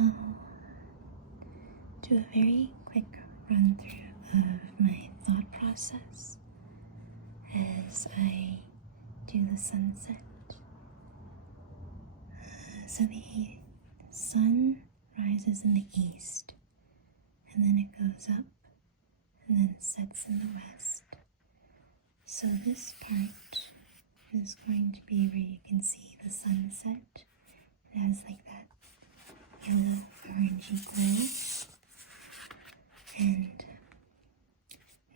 I'll do a very quick run through of my thought process as I do the sunset. So the sun rises in the east, and then it goes up, and then it sets in the west. So this part is going to be where you can see the sunset. It has like that yellow orangey glow, and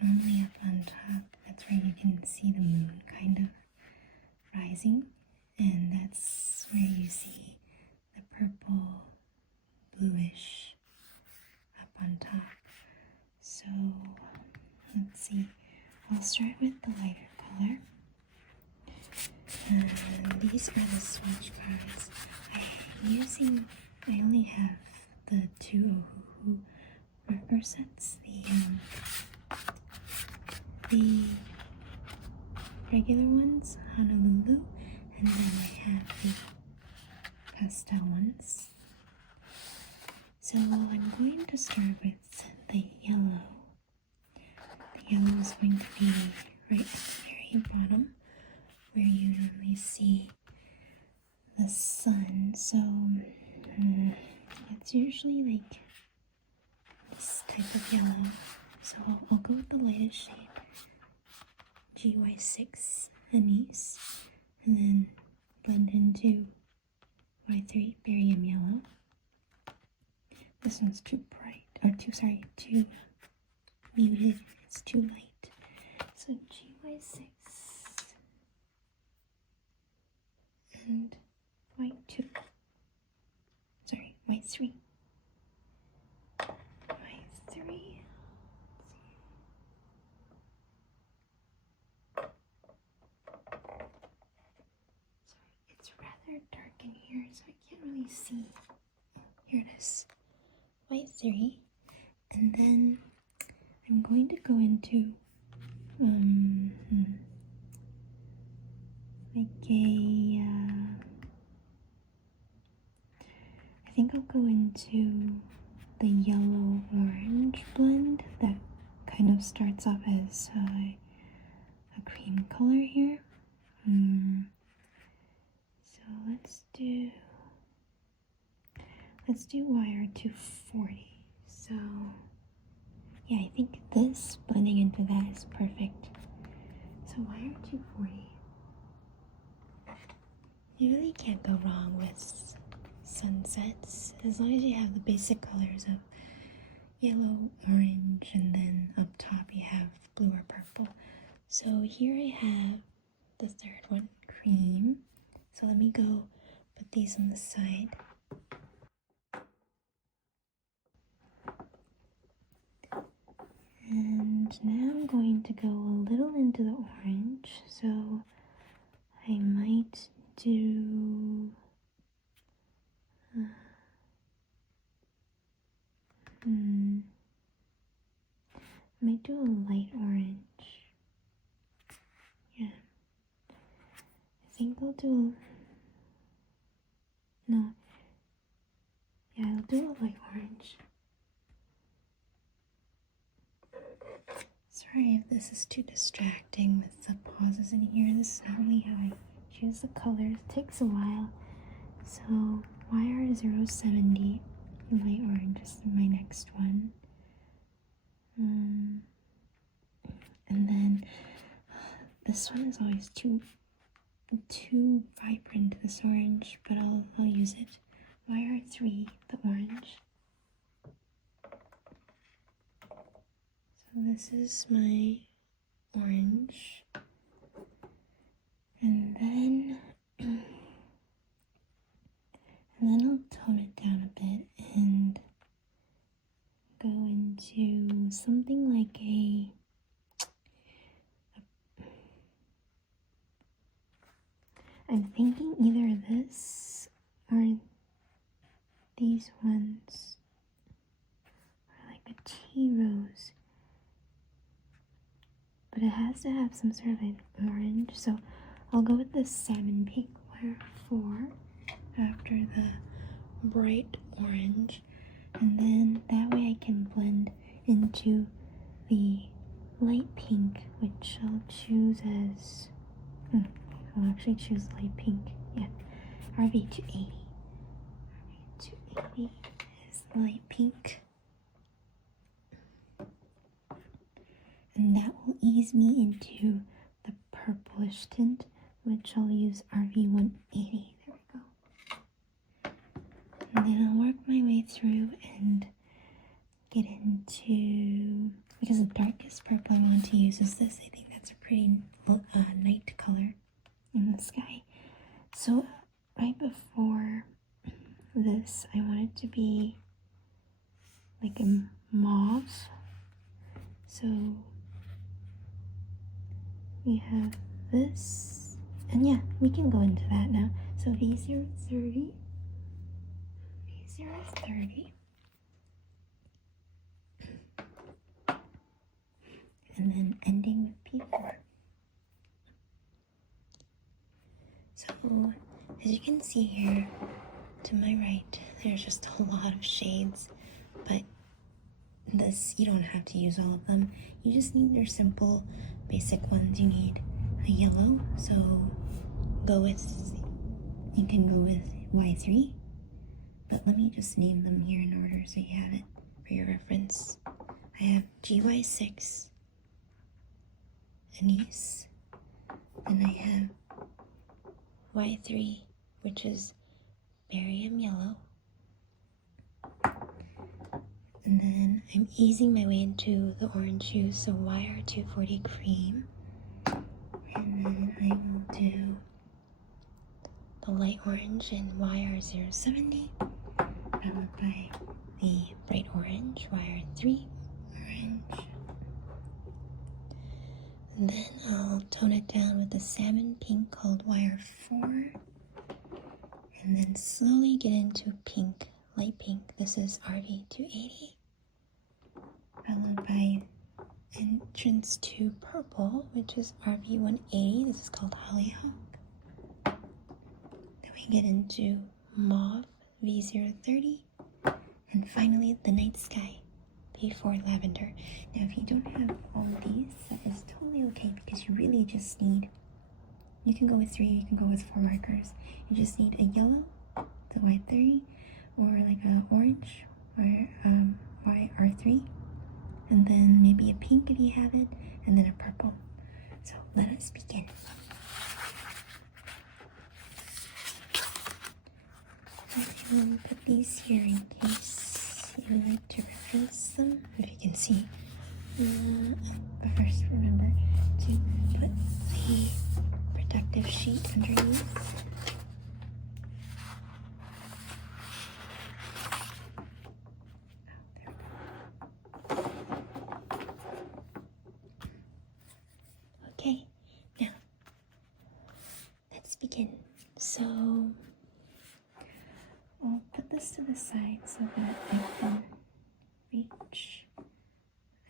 normally up on top, that's where you can see the moon kind of rising, and that's where you see the purple bluish up on top. So let's see, I'll start with the lighter color. These are the swatch cards. I only have the two Ohuhu marker sets, the regular ones, Honolulu, and then I have the pastel ones. So I'm going to start with the yellow. The yellow is going to be right at the very bottom, where you normally see the sun. So it's usually like this type of yellow. So I'll go with the lightest shade, GY6 anise, and then blend into Y3 barium yellow. This one's too bright, or too muted. It's too light. So GY6 and Y2. Sorry, Y3. Y3. It's rather dark in here, so I can't really see. Here it is. Y3, and then I'm going to go into I think I'll go into the yellow orange blend that kind of starts off as a cream color here. So let's do YR240. So yeah, I think this blending into that is perfect. So YR240. You really can't go wrong with sunsets as long as you have the basic colors of yellow, orange, and then up top you have blue or purple. So here I have the third one, cream. So let me go put these on the side. And now I'm going to go a little into the orange, so I might do a light orange. Yeah, I think I'll do I'll do a light orange. Sorry if this is too distracting with the pauses in here. This is not really how I choose the colors. It takes a while. So YR070, light orange is my next one. And then this one is always too vibrant, this orange, but I'll use it. YR3, the orange. So this is my orange, and then I'll tone it down a bit and go into something like I'm thinking either this or these ones are like a tea rose, but it has to have some sort of an orange, so I'll go with the salmon pink, YR4, after the bright orange, and then that way I can blend into the light pink, which I'll choose as I'll actually choose light pink. Yeah, RV280. RV280 is light pink, and that will ease me into the purplish tint, which I'll use RV180. There we go. And then I'll work my way through and get into, because the darkest purple I want to use is this. I think that's a pretty night color in the sky. So right before this, I want it to be like a mauve. So we have this, and yeah, we can go into that now. So V030, and then ending with P4. So as you can see here to my right, there's just a lot of shades, but this, you don't have to use all of them. You just need your simple basic ones. You need a yellow, so you can go with Y3, but let me just name them here in order so you have it for your reference. I have GY6, anise, and I have Y3, which is barium yellow, and then I'm easing my way into the orange hues, so YR240 cream, and then I will do the light orange in YR070, followed by the bright orange, YR3 orange, and then I'll tone it down with the salmon pink called YR4, and then slowly get into pink, light pink. This is RV280, followed by entrance to purple, which is RV180. This is called Hollyhock. Then we get into mauve, V030, and finally the night sky, P4 lavender. Now if you don't have all of these, that is totally okay, because you really just need, you can go with 3, you can go with 4 markers. You just need a yellow, the Y30, or like a orange, or YR3, and then maybe a pink if you have it, and then a purple. So let us begin. I will put these here in case you like to reference them, if you can see. But first remember to put the protective sheet underneath. Okay, now let's begin. So I'll put this to the side so that I can reach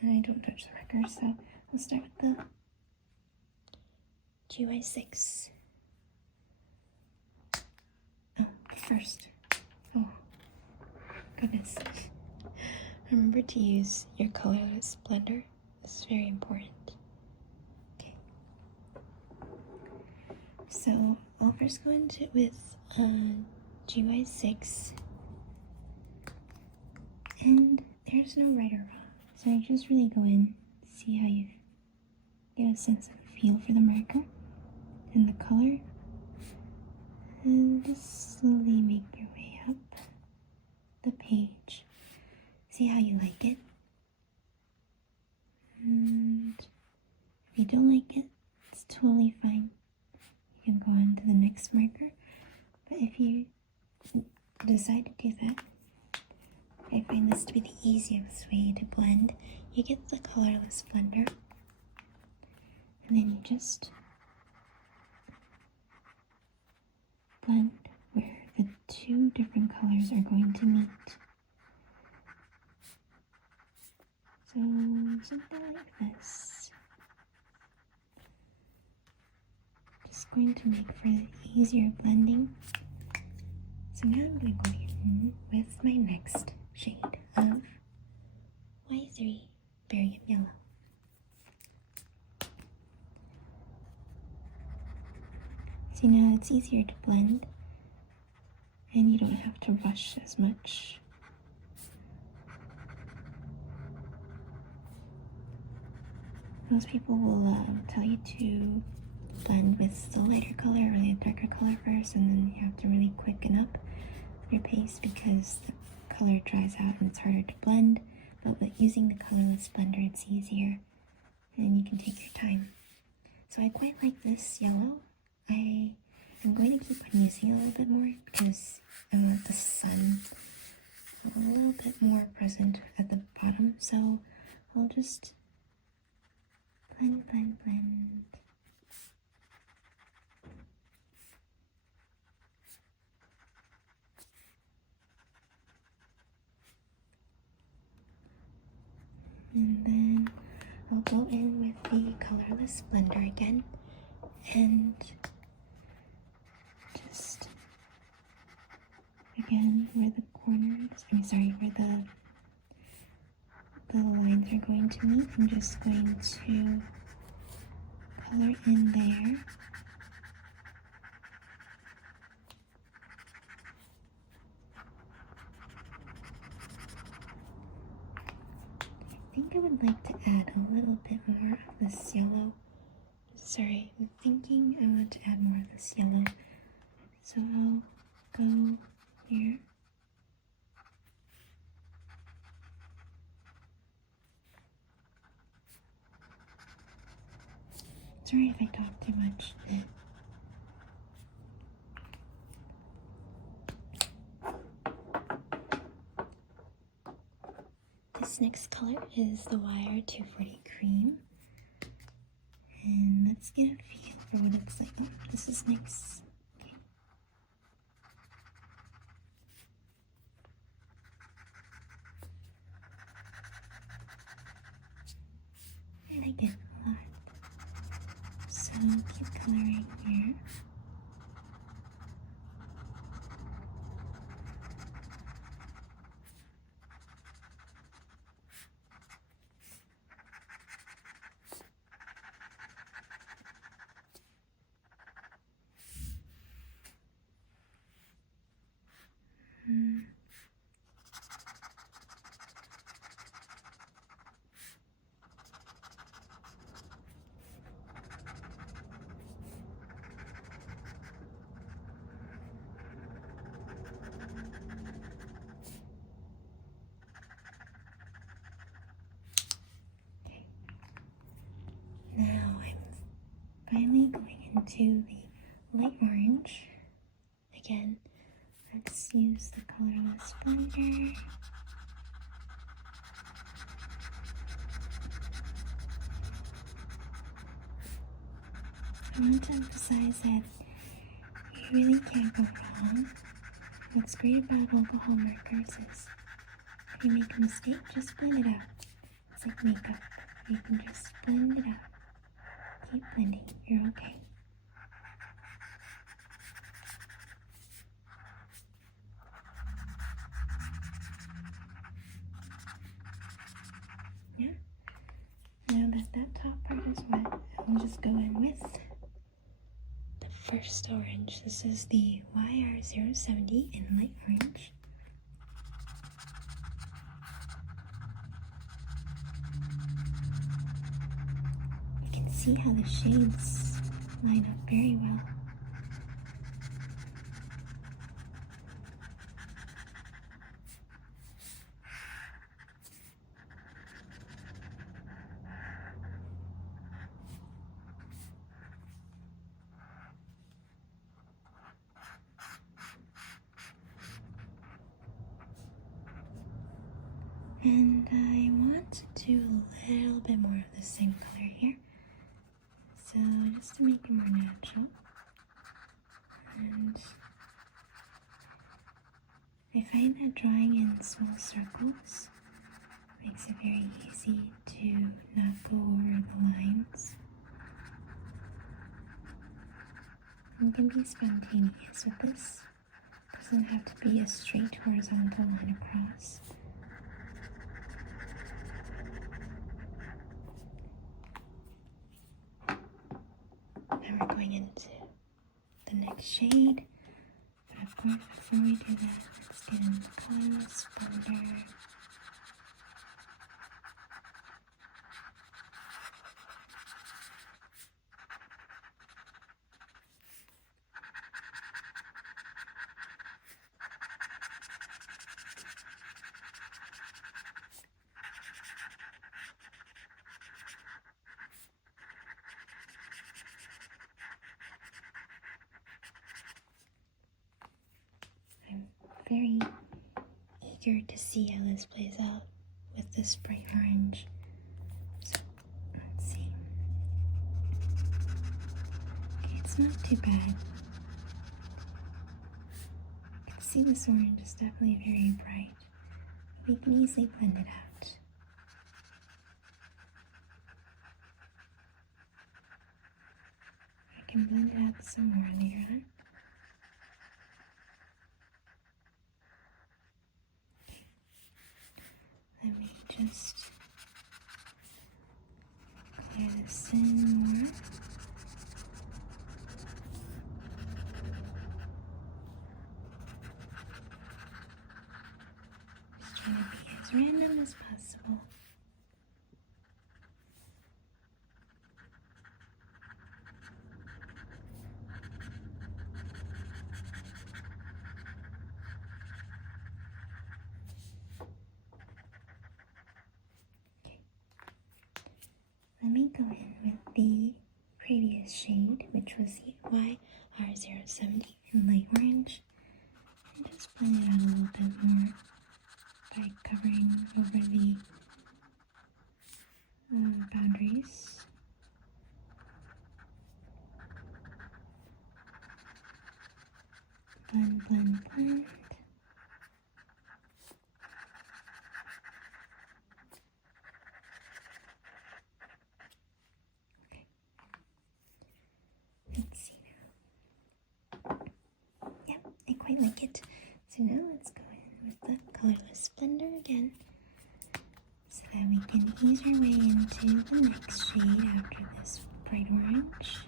and I don't touch the marker. So I'll start with the GY6. Oh, first. Oh, goodness. Remember to use your colorless blender. This is very important. Okay. So I'll first go into it with GY6, and there's no right or wrong. So I just really go in, see how you get a sense of feel for the marker and the color, and just slowly make your way up the page. See how you like it, and if you don't like it, it's totally fine. You can go on to the next marker, but if you decide to do that, I find this to be the easiest way to blend. You get the colorless blender, and then you just blend where the 2 different colors are going to meet. So something like this. Just going to make for the easier blending. So So now I'm going to go in with my next shade of Y3 Berry Yellow. See, now it's easier to blend and you don't have to rush as much. Most people will tell you to blend with the lighter color or the darker color first, and then you have to really quicken up your pace because the color dries out and it's harder to blend. But with using the colorless blender, it's easier and you can take your time. So I quite like this yellow. I'm going to keep on using it a little bit more because I want the sun a little bit more present at the bottom. So I'll just blend, blend, blend. And then I'll go in with the colorless blender again and just again where the corners, where the lines are going to meet, I'm just going to color in there. I think I would like to add a little bit more of this yellow. Sorry, I'm thinking I want to add more of this yellow. So I'll go here. Sorry if I talk too much. This next color is the Wire 240 Cream. And let's get a feel for what it's like. Oh, this is nice. Okay. I like it a lot. So keep coloring here. Now I'm finally going into the light orange. Again, let's use the colorless blender. I want to emphasize that you really can't go wrong. What's great about alcohol markers is if you make a mistake, just blend it out. It's like makeup. You can just blend it out. Keep blending. You're okay. Yeah? Now that that top part is wet, I'll just go in with the first orange. This is the YR070 in light orange. You can see how the shades line up very well. And I want to do a little bit more of the same color here. So just to make it more natural. And I find that drawing in small circles makes it very easy to not go over the lines. And can be spontaneous with this Doesn't have to be a straight horizontal line across. Now we're going into the next shade. But of course, before we do that, let's get in the colorless blender. I'm very eager to see how this plays out with this bright orange. So, let's see. Okay, it's not too bad. You can see this orange is definitely very bright. But we can easily blend it out. I can blend it out some more later on. Let me just color this in more. Just trying to be as random as possible. Let me go in with the previous shade, which was the YR070 in light orange, and just blend it out a little bit more by covering over the boundaries. Blend, blend, blend. Okay. Let's see now. Yep, I quite like it. So now let's go in with the colorless blender again, so that we can ease our way into the next shade after this bright orange.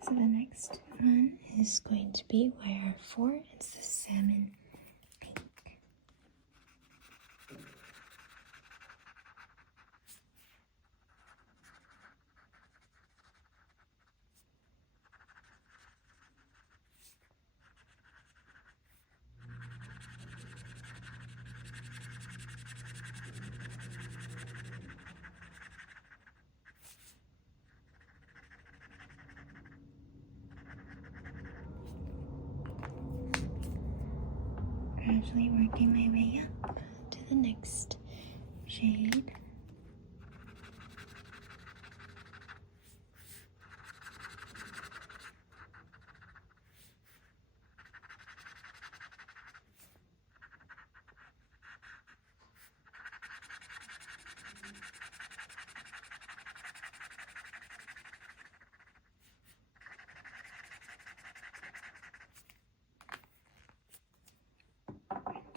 So the next one is going to be YR4. It's the salmon pink. Gradually working my way up to the next shade.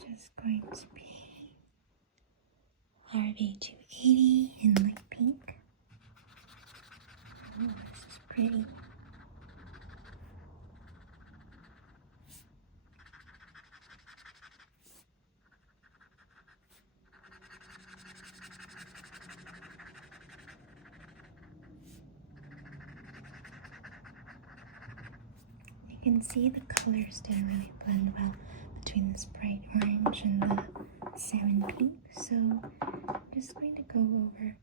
Just going to be RV280 in light pink. Oh, this is pretty. You can see the colors didn't really blend well between this bright orange and the salmon pink, so I'm just going to go over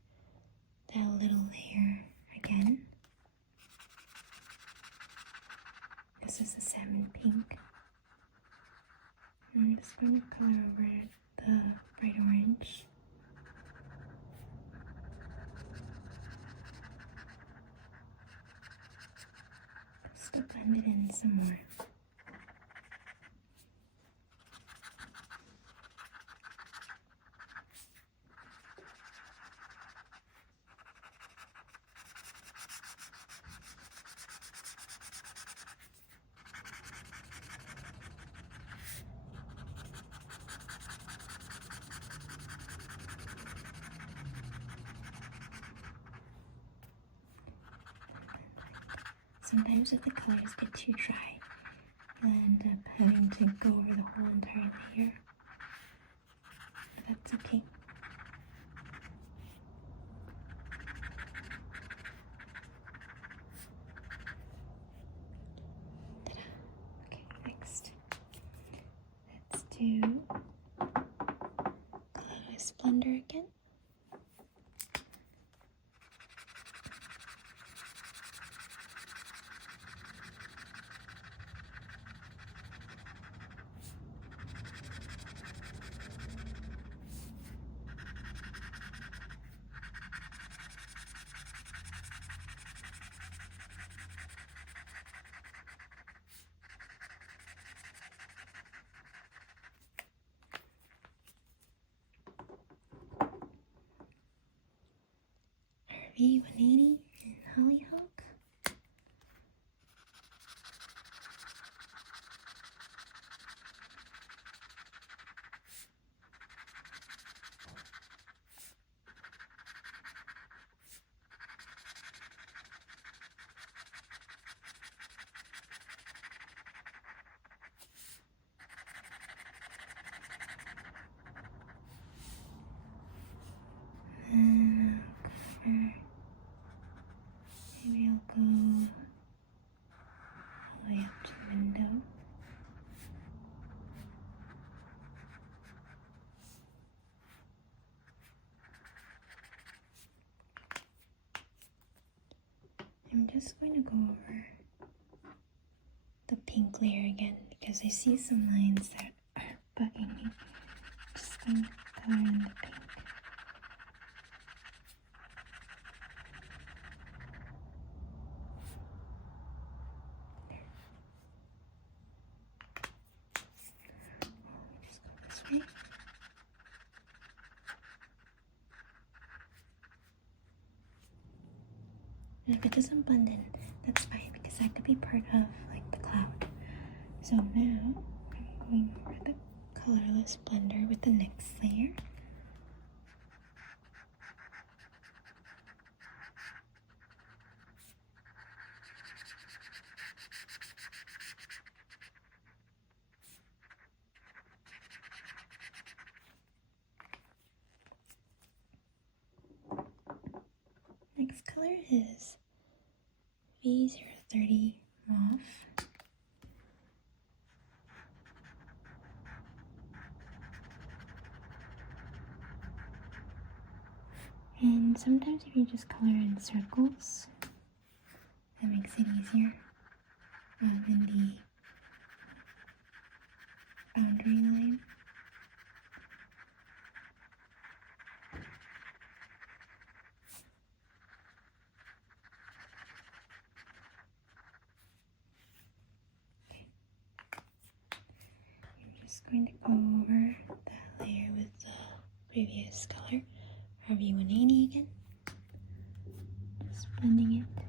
that little layer again. This is the salmon pink. I'm just going to color over the bright orange. Just blend it in some more. Sometimes if the colors get too dry, you'll end up having to go over the whole entire layer. But that's okay. Ta-da. Okay, next. Let's do Color Splendor again. RV180 and Hollyhock. And maybe I'll go all the way up to the window. I'm just going to go over the pink layer again because I see some lines that are bugging me. Just going to color in the pink. Just go this way. And if it doesn't blend in, that's fine because that could be part of like the cloud. So now I'm going over the colorless blender with the next layer. Next color is V030 Mauve. And sometimes if you just color in circles, that makes it easier in the boundary line. I'm just going to go over that layer with the previous color, RV180 again. Just blending it.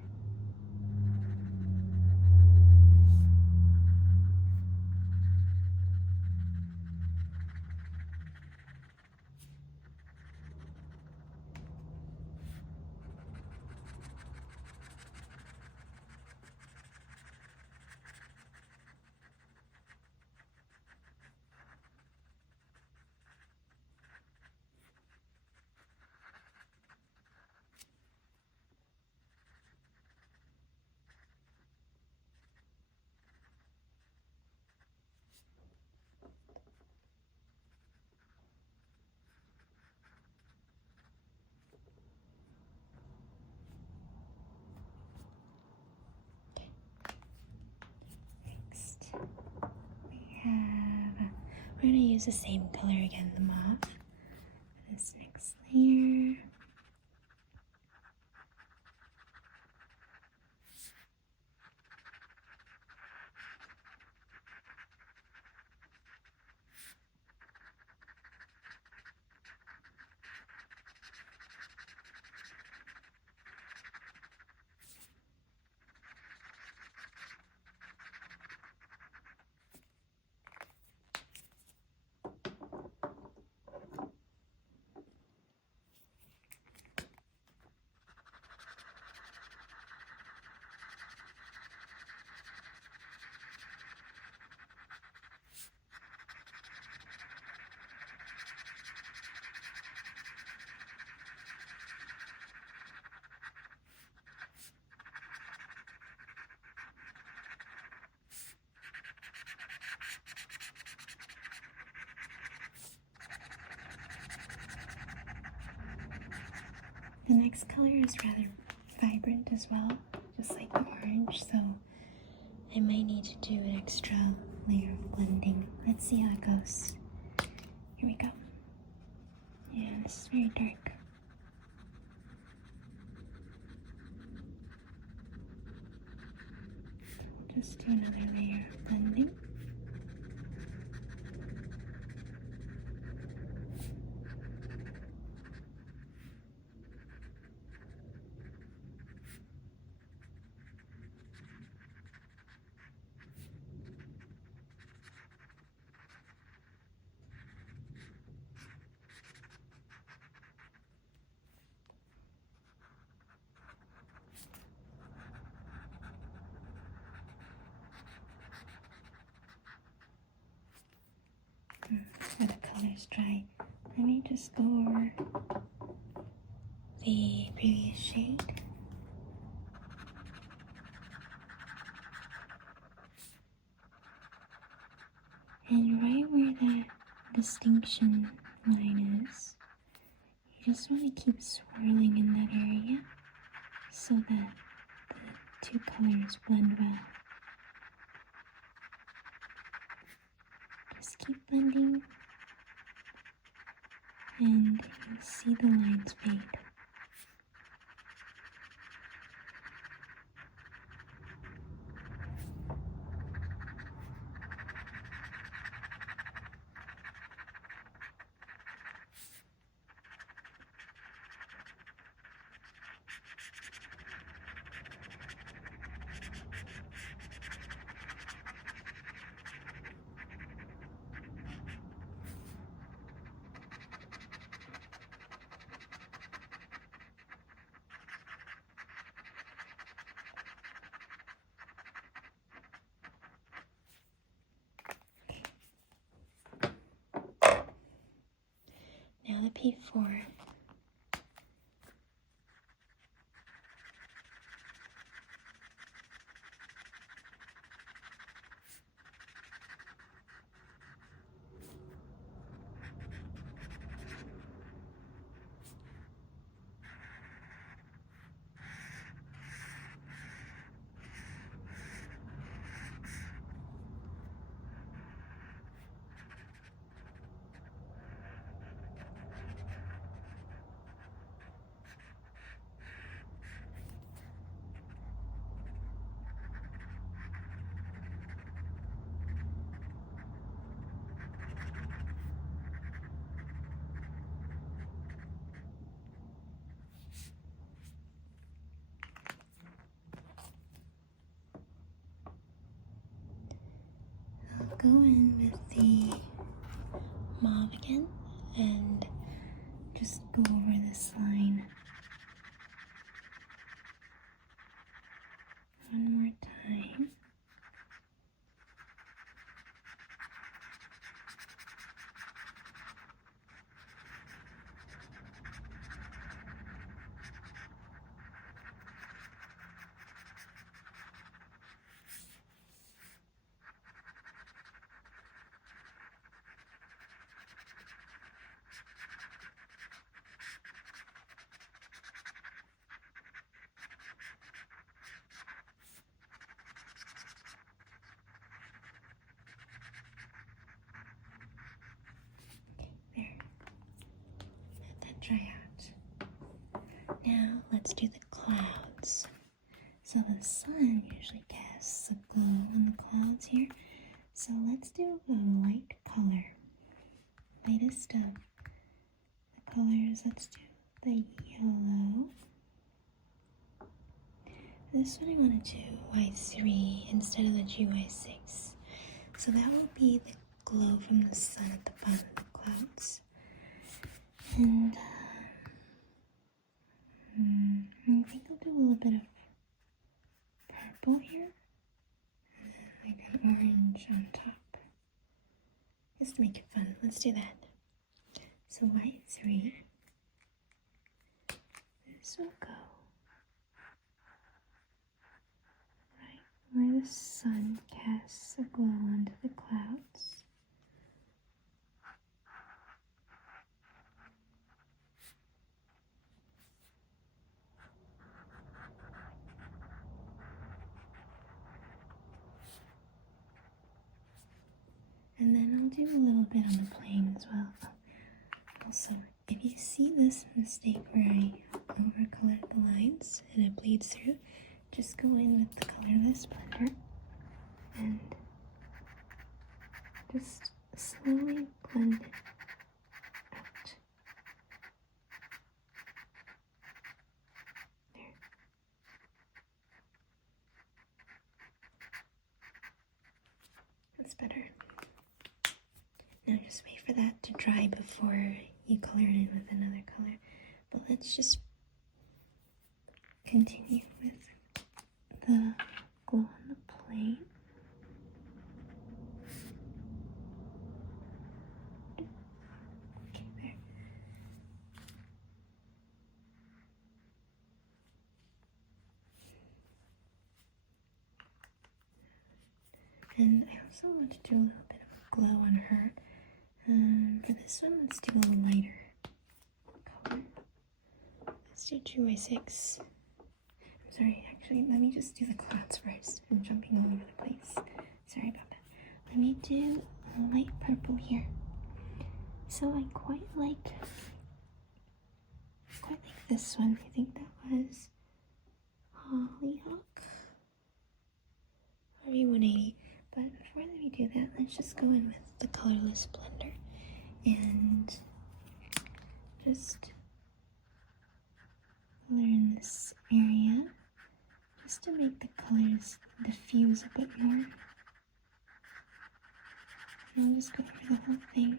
We're going to use the same color again, the mauve. The next color is rather vibrant as well, just like the orange, so I might need to do an extra layer of blending. Let's see how it goes. Here we go. Yeah, this is very dark. We'll just do another layer of blending. Before the colors dry, let me just go over the previous shade. And right where that distinction line is, you just want to keep swirling in that area so that the two colors blend well. Just keep blending and you'll see the lines fade. Now the P4. I'll go in with the mauve again and just go over this line one more time. There. Let that dry out. Now let's do the clouds. So the sun usually casts a glow on the clouds here. So let's do a light color. Lightest of the colors. Let's do the yellow. This one I want to do Y3 instead of the GY6. So that will be the glow from the sun at the bottom of the clouds. And I think I'll do a little bit of purple here. And like an orange on top. Just to make it fun. Let's do that. So Y3. This will go right where the sun casts a glow onto the clouds. And then I'll do a little bit on the plane as well. Also, if you see this mistake where I overcolored the lines and it bleeds through, just go in with the colorless blender and just slowly blend it out. There. That's better. Now just wait for that to dry before you color it in with another color. But let's just continue with the glow on the plate. Okay, there. And I also want to do a little bit of a glow on her. For this one, let's do a lighter color. Let's do 2x6. I'm sorry, actually, let me just do the clouds first. I'm jumping all over the place. Sorry about that. Let me do a light purple here. So I quite like this one. I think that was Hollyhock or V180. But before we do that, let's just go in with the colorless blender and just color in this area just to make the colors diffuse a bit more. And I'll just go over the whole thing.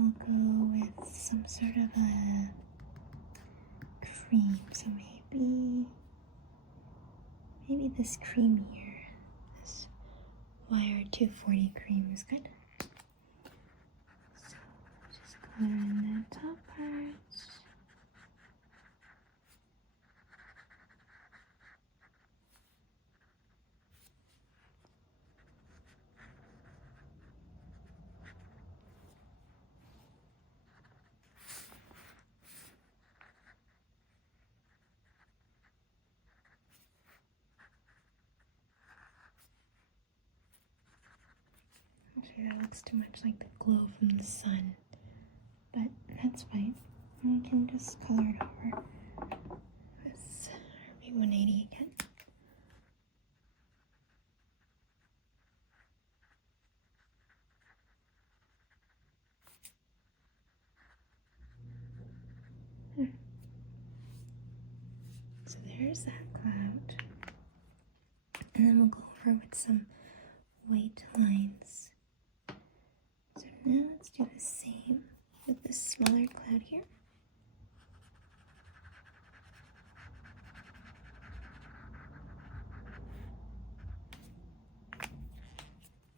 I'll go with some sort of a cream, so maybe this cream here, this wire 240 cream is good. So just color in the top part. Actually, that looks too much like the glow from the sun, but that's fine. We can just color it over with V180 again. So there's that cloud, and then we'll go over with some white lines. So now let's do the same with this smaller cloud here.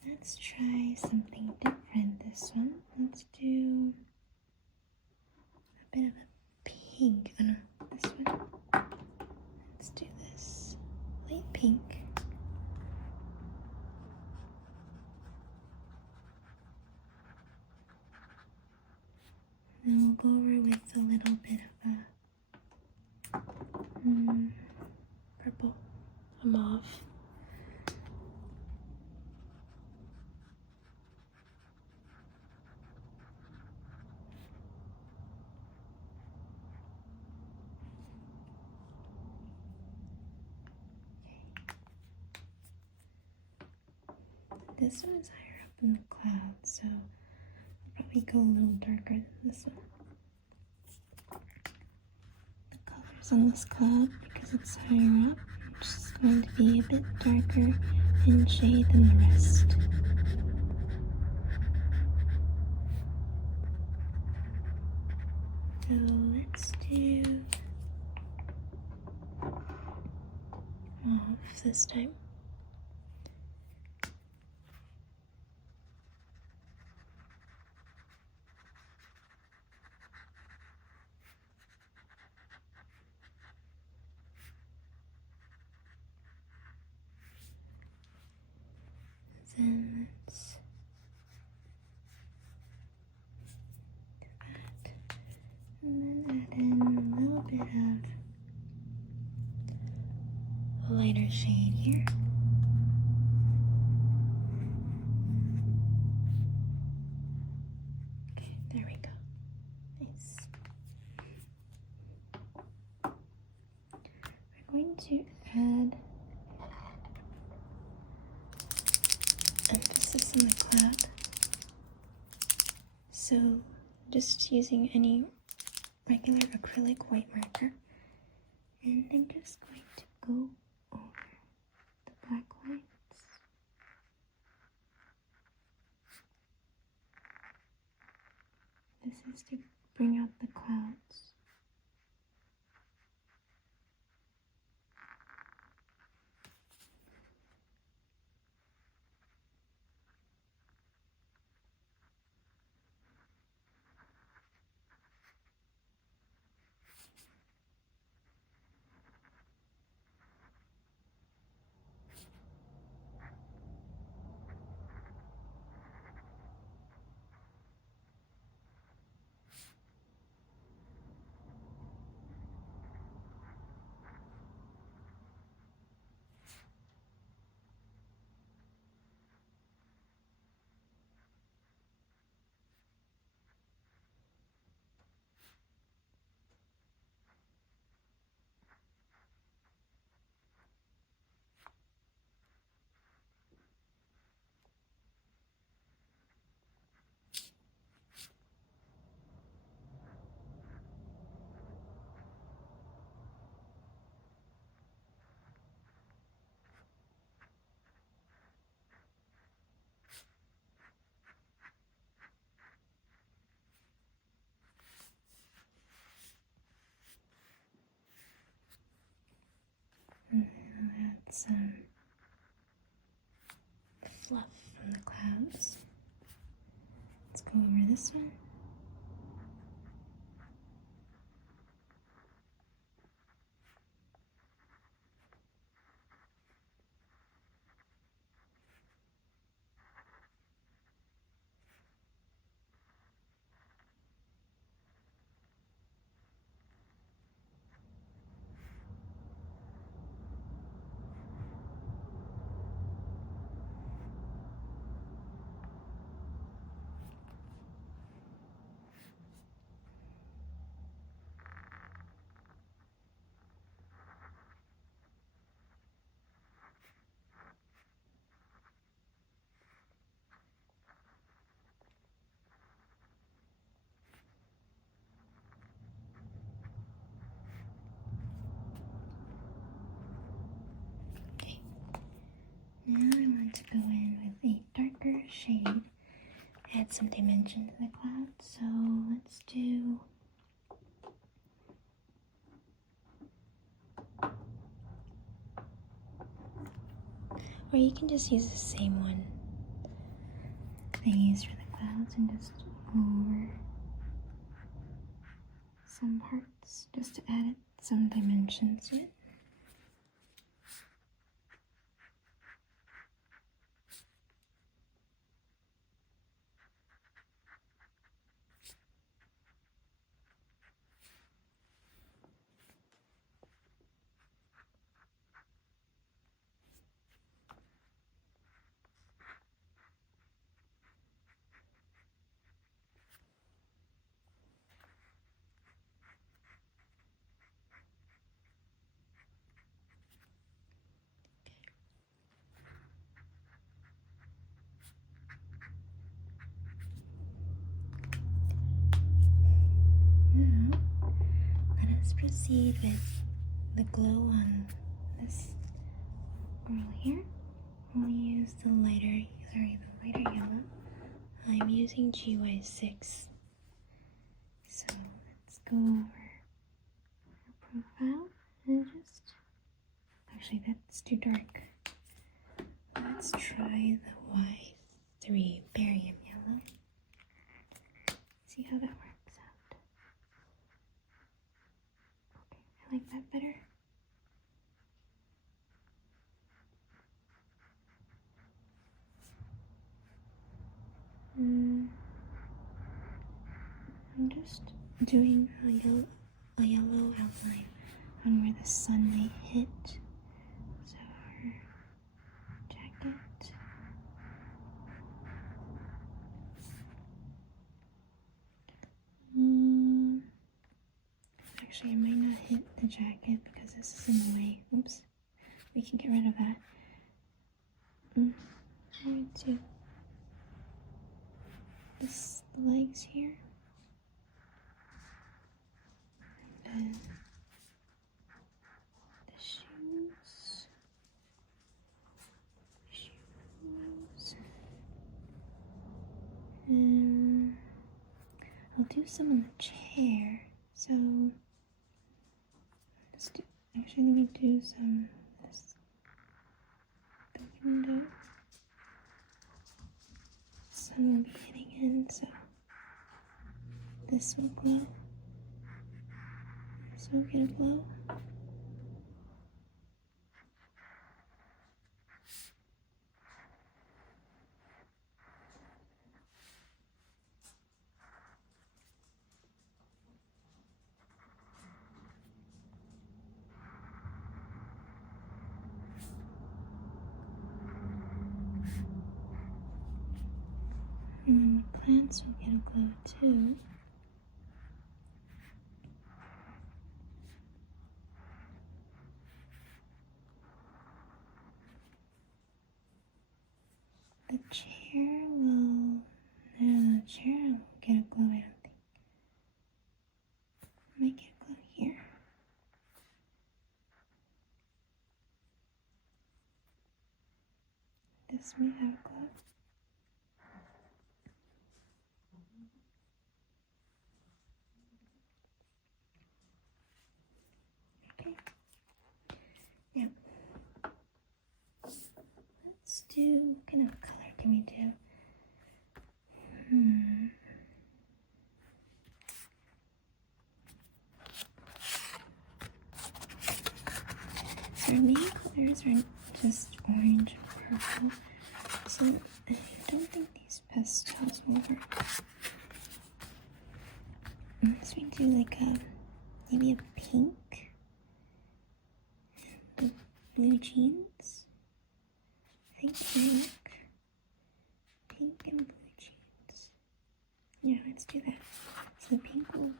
Let's try something different this one. Let's do a bit of a pink. Oh no, this one. Let's do this light pink. And we'll go over with a little bit of a purple, a mauve. This one is higher up in the clouds, so I'll probably go a little darker than this one. The colors on this cloud, because it's higher up, it's just going to be a bit darker in shade than the rest. So let's do off this time. Then let's do that. And then add in a little bit of a lighter shade here. Okay, there we go. Nice. We're going to add emphasis on the cloud. So just using any regular acrylic white marker, and I'm just going to go over the black lines. This is to bring out the clouds. And then I'll add some fluff from the clouds. Let's go over this one. Now I want to go in with a darker shade, add some dimension to the cloud. So let's do or you can just use the same one I used for the clouds and just go over some parts just to add some dimensions to it. Now, let us proceed with the glow on this girl here. We'll use the lighter yellow. I'm using GY6. So let's go over her profile and just push actually, that's too dark. Let's try the Y3 barium yellow. See how that works out. Okay, I like that better. I'm just doing a yellow outline on where the sun might hit. So our jacket. Actually, I might not hit the jacket because this is in the way. Oops. We can get rid of that. I would do the legs here. And the shoes. And I'll do some on the chair. So actually, let me do some this. The window. Sun will be hitting in, so this will glow. This will get a glow. And then the plants will get a glow too. The chair will, no, the chair won't get a glow, I don't think. I might get a glow here. This may have a glow. Okay. Now, let's do, what kind of color can we do? So our main colors are just orange and purple. So I don't think these pastels will work. Unless we do like maybe a pink and blue jeans. I think it might work. Pink and blue jeans. Yeah, let's do that. So the pink will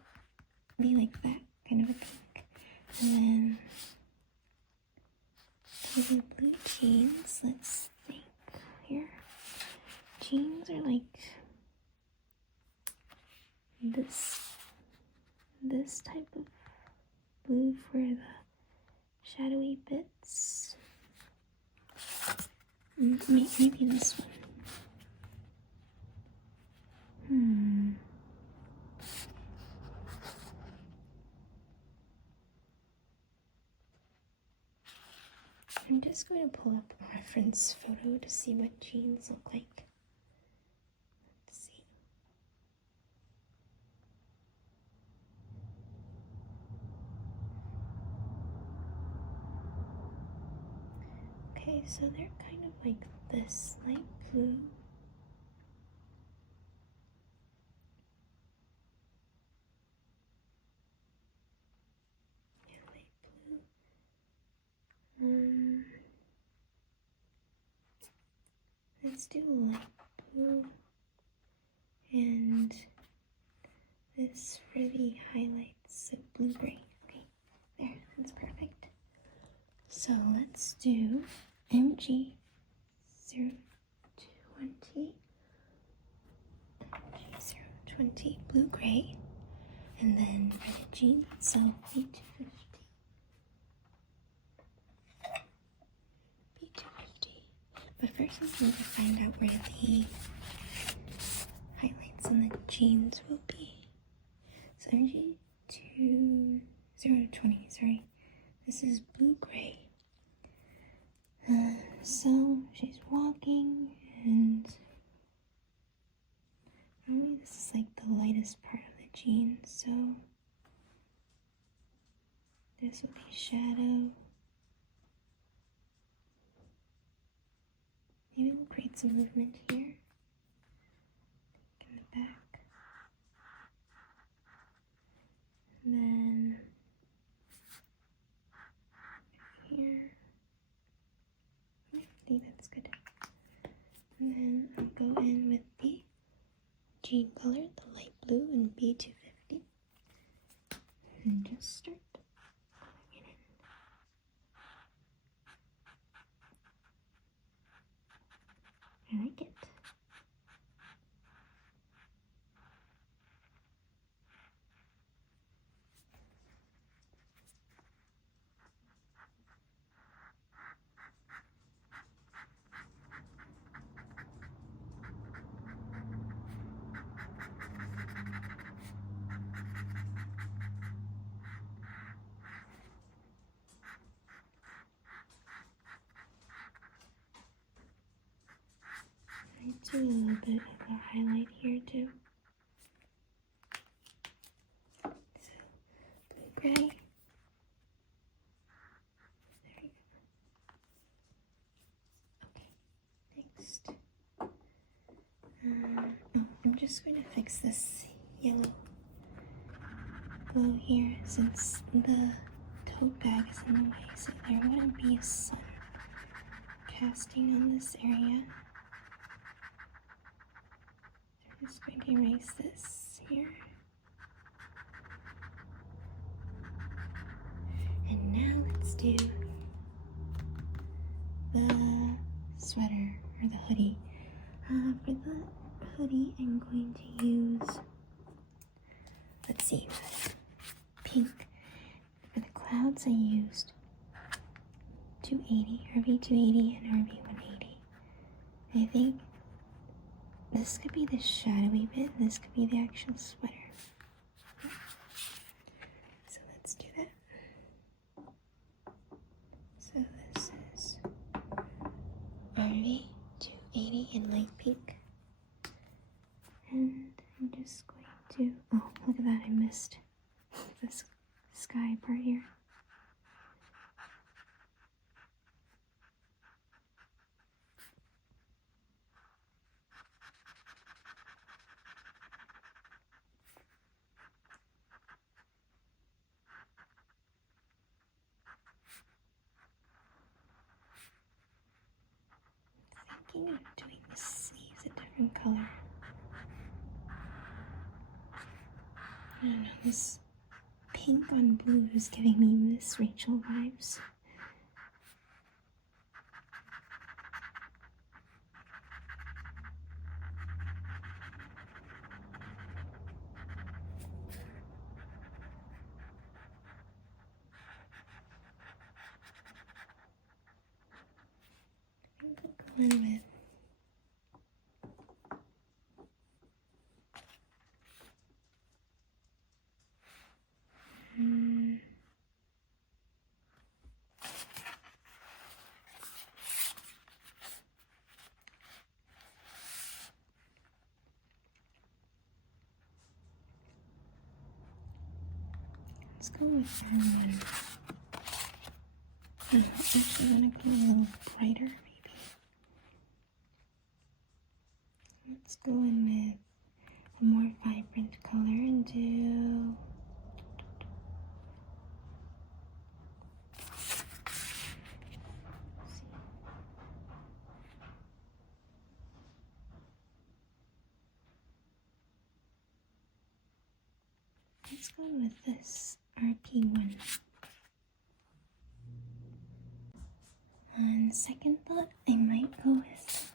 be like that, kind of a pink. And then for the blue jeans, let's think here. Jeans are like this type of blue for the shadowy bits. Maybe this one. I'm just going to pull up a reference photo to see what jeans look like. Let's see. Okay, so they're kind of like this light blue. Yeah, light blue. Let's do light blue and this for the highlights of blue-gray. Okay, there, that's perfect. So let's do MG020 blue-gray, and then for the jeans itself, B250. But first let's need to find out where the highlights in the jeans will be. So MG020, sorry. This is blue-gray. So she's walking, and normally this is like the lightest part of the jean, so this would be shadow. Maybe we'll create some movement here in the back. And then here. I think that's good. And then I'll go in with the jean color, the light blue in B250. And just start going in. I like it. I do a little bit of a highlight here too. So, blue gray. There we go. Okay, next. I'm just going to fix this yellow glow here since the tote bag is in the way, so there wouldn't be a sun casting on this area. I'm just going to erase this here. And now let's do the sweater or the hoodie. For the hoodie, I'm going to use, let's see, pink. For the clouds, I used 280, RV 280 and RV 180. I think this could be the shadowy bit, and this could be the actual sweater. So let's do that. So this is RV 280 in light pink. And I'm just going to, oh, look at that, I missed this sky part here. Thinking of doing the sleeves a different color. I don't know, this pink on blue is giving me Miss Rachel vibes. I think I'll go in with let's go with one. I'm actually gonna go a little brighter, maybe. Let's go in with a more vibrant color and do let's go with this RP1. On second thought, I might go with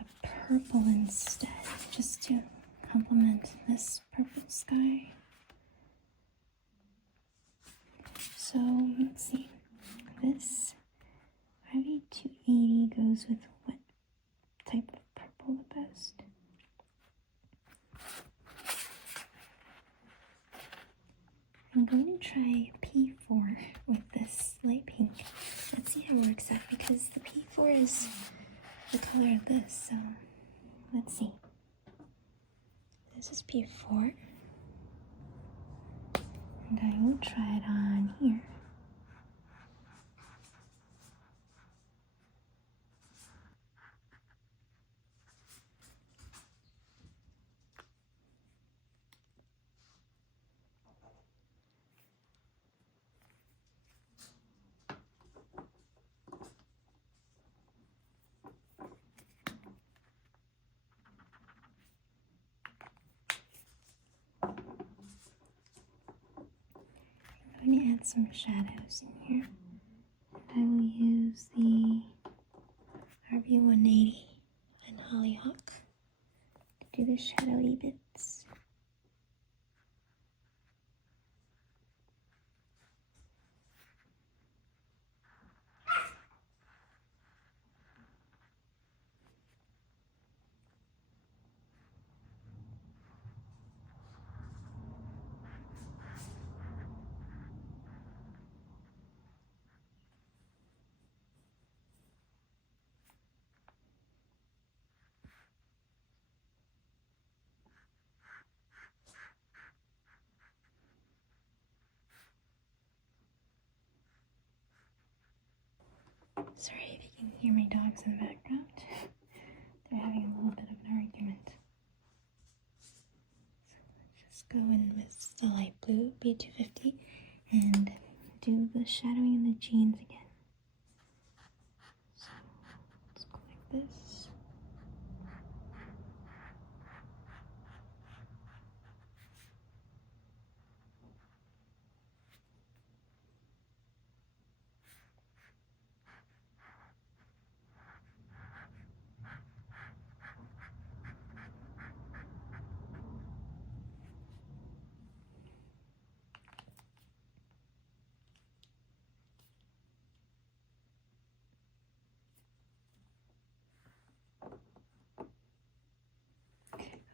a purple instead, just to complement this purple sky. So let's see, this RV 280 goes with what type of purple the best? I'm going to try P4 with this light pink. Let's let's see how it works out because the P4 is the color of this, so let's see. This is P4, and I will try it on here. I'm going to add some shadows in here. I will use the RB180 and Hollyhock to do the shadowy bits. Sorry if you can hear my dogs in the background. They're having a little bit of an argument. So let's just go in with the light blue, B250, and do the shadowing in the jeans again. So let's go like this.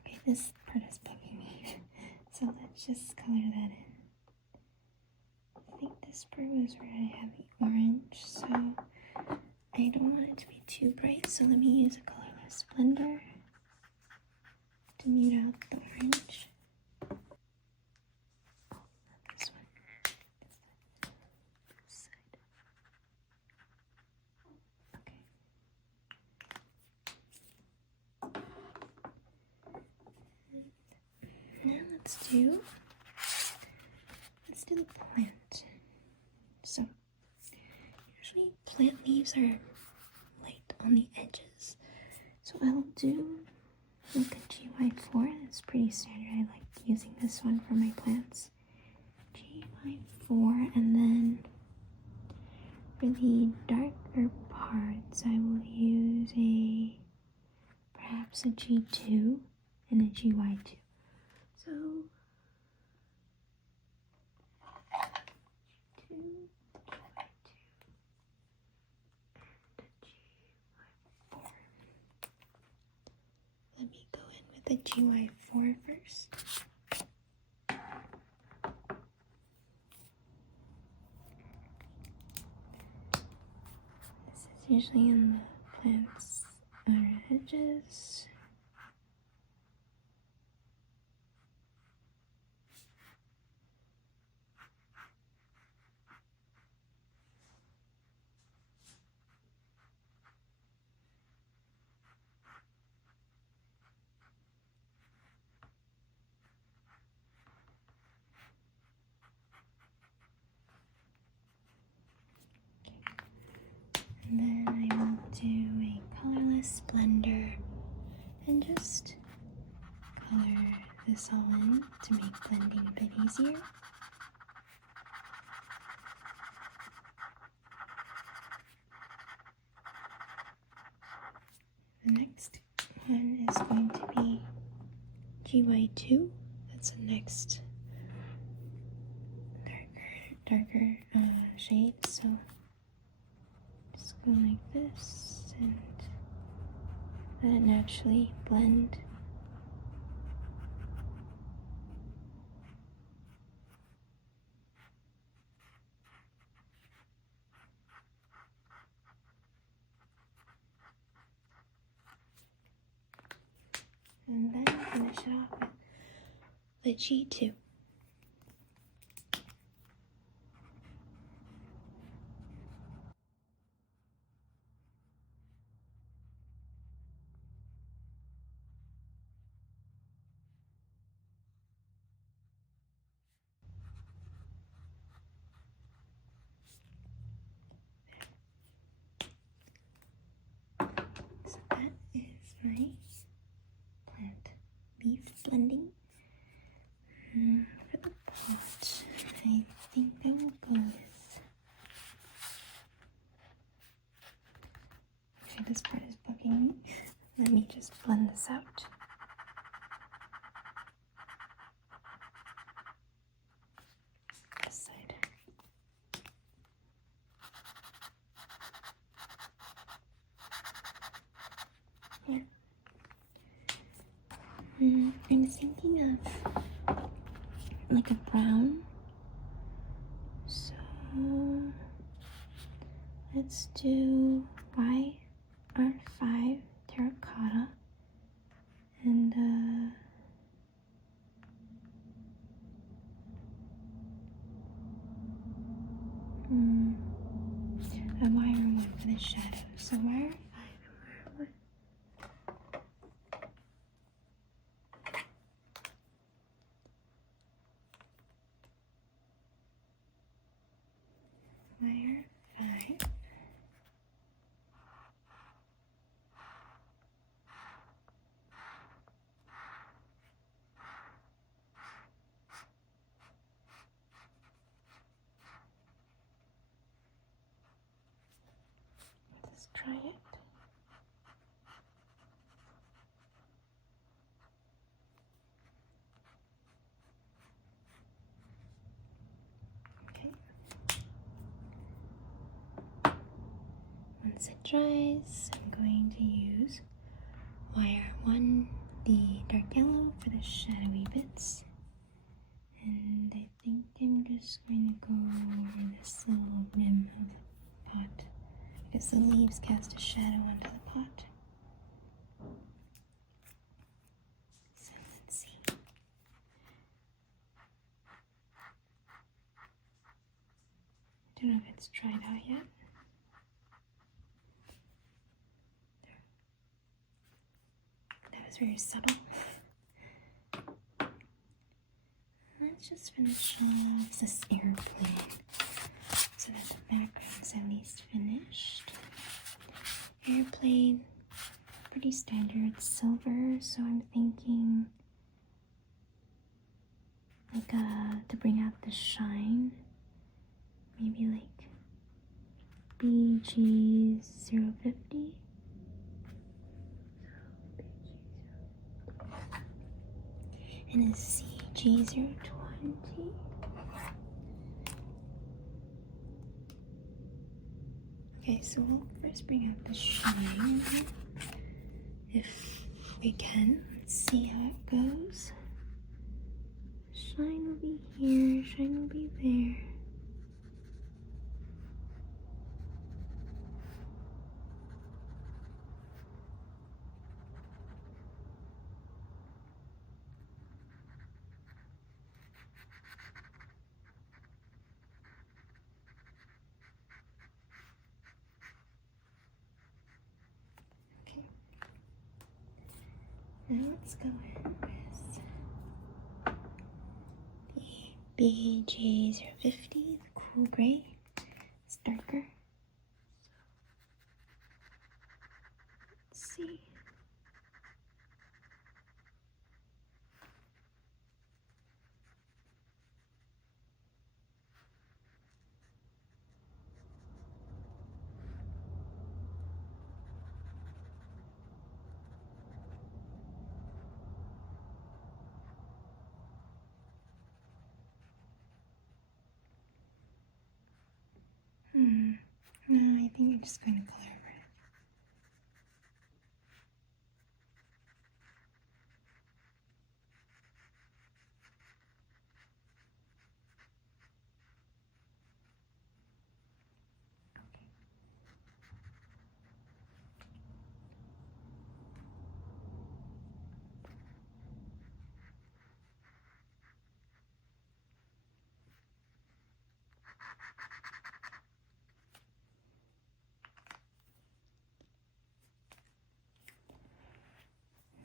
Okay, this part is bugging me. So let's just color that in. I think this part was where I have the orange, so I don't want it to be too bright, so let me use a colorless blender to mute out the orange. Oh, not this one. This side. Okay. And now let's do the plant. So usually plant leaves are light on the edges. So I'll do like a GY4. It's pretty standard. I like using this one for my plants. GY4, and then for the darker parts I will use perhaps a G2 and a GY2. So let me go in with the GY4 first. This is usually in the plant's outer edges. And then I will do a colorless blender and just color this all in to make blending a bit easier. The next one is going to be GY2. That's the next darker shade. So just go like this and let it naturally blend. And then finish it off with the G2. So that is my plant leaf blending. For the pot, I think I will go with... Actually, this part is bugging me. Let me just blend this out. This side. Yeah. I'm thinking of like a brown. So let's do YR5 terracotta and a YR1 for the shadow. So YR5 and YR1. YR5. Let's try it. Okay. Once it dries, I'm going to use YR1, the dark yellow, for the shadowy bits. And I think I'm just going to go over this little rim of the pot because the leaves cast a shadow onto the pot. So let's see. I don't know if it's dried out yet. That was very subtle. Let's just finish off this airplane so that the background's at least finished. Airplane, pretty standard silver, so I'm thinking like to bring out the shine, maybe like BG050. And a CG020. Okay, so we'll first bring out the shine if we can. Let's see how it goes. Shine will be here, shine will be there. Now let's go in with the BG050, the cool gray. It's darker. Let's see. No, I think I'm just going to color over it.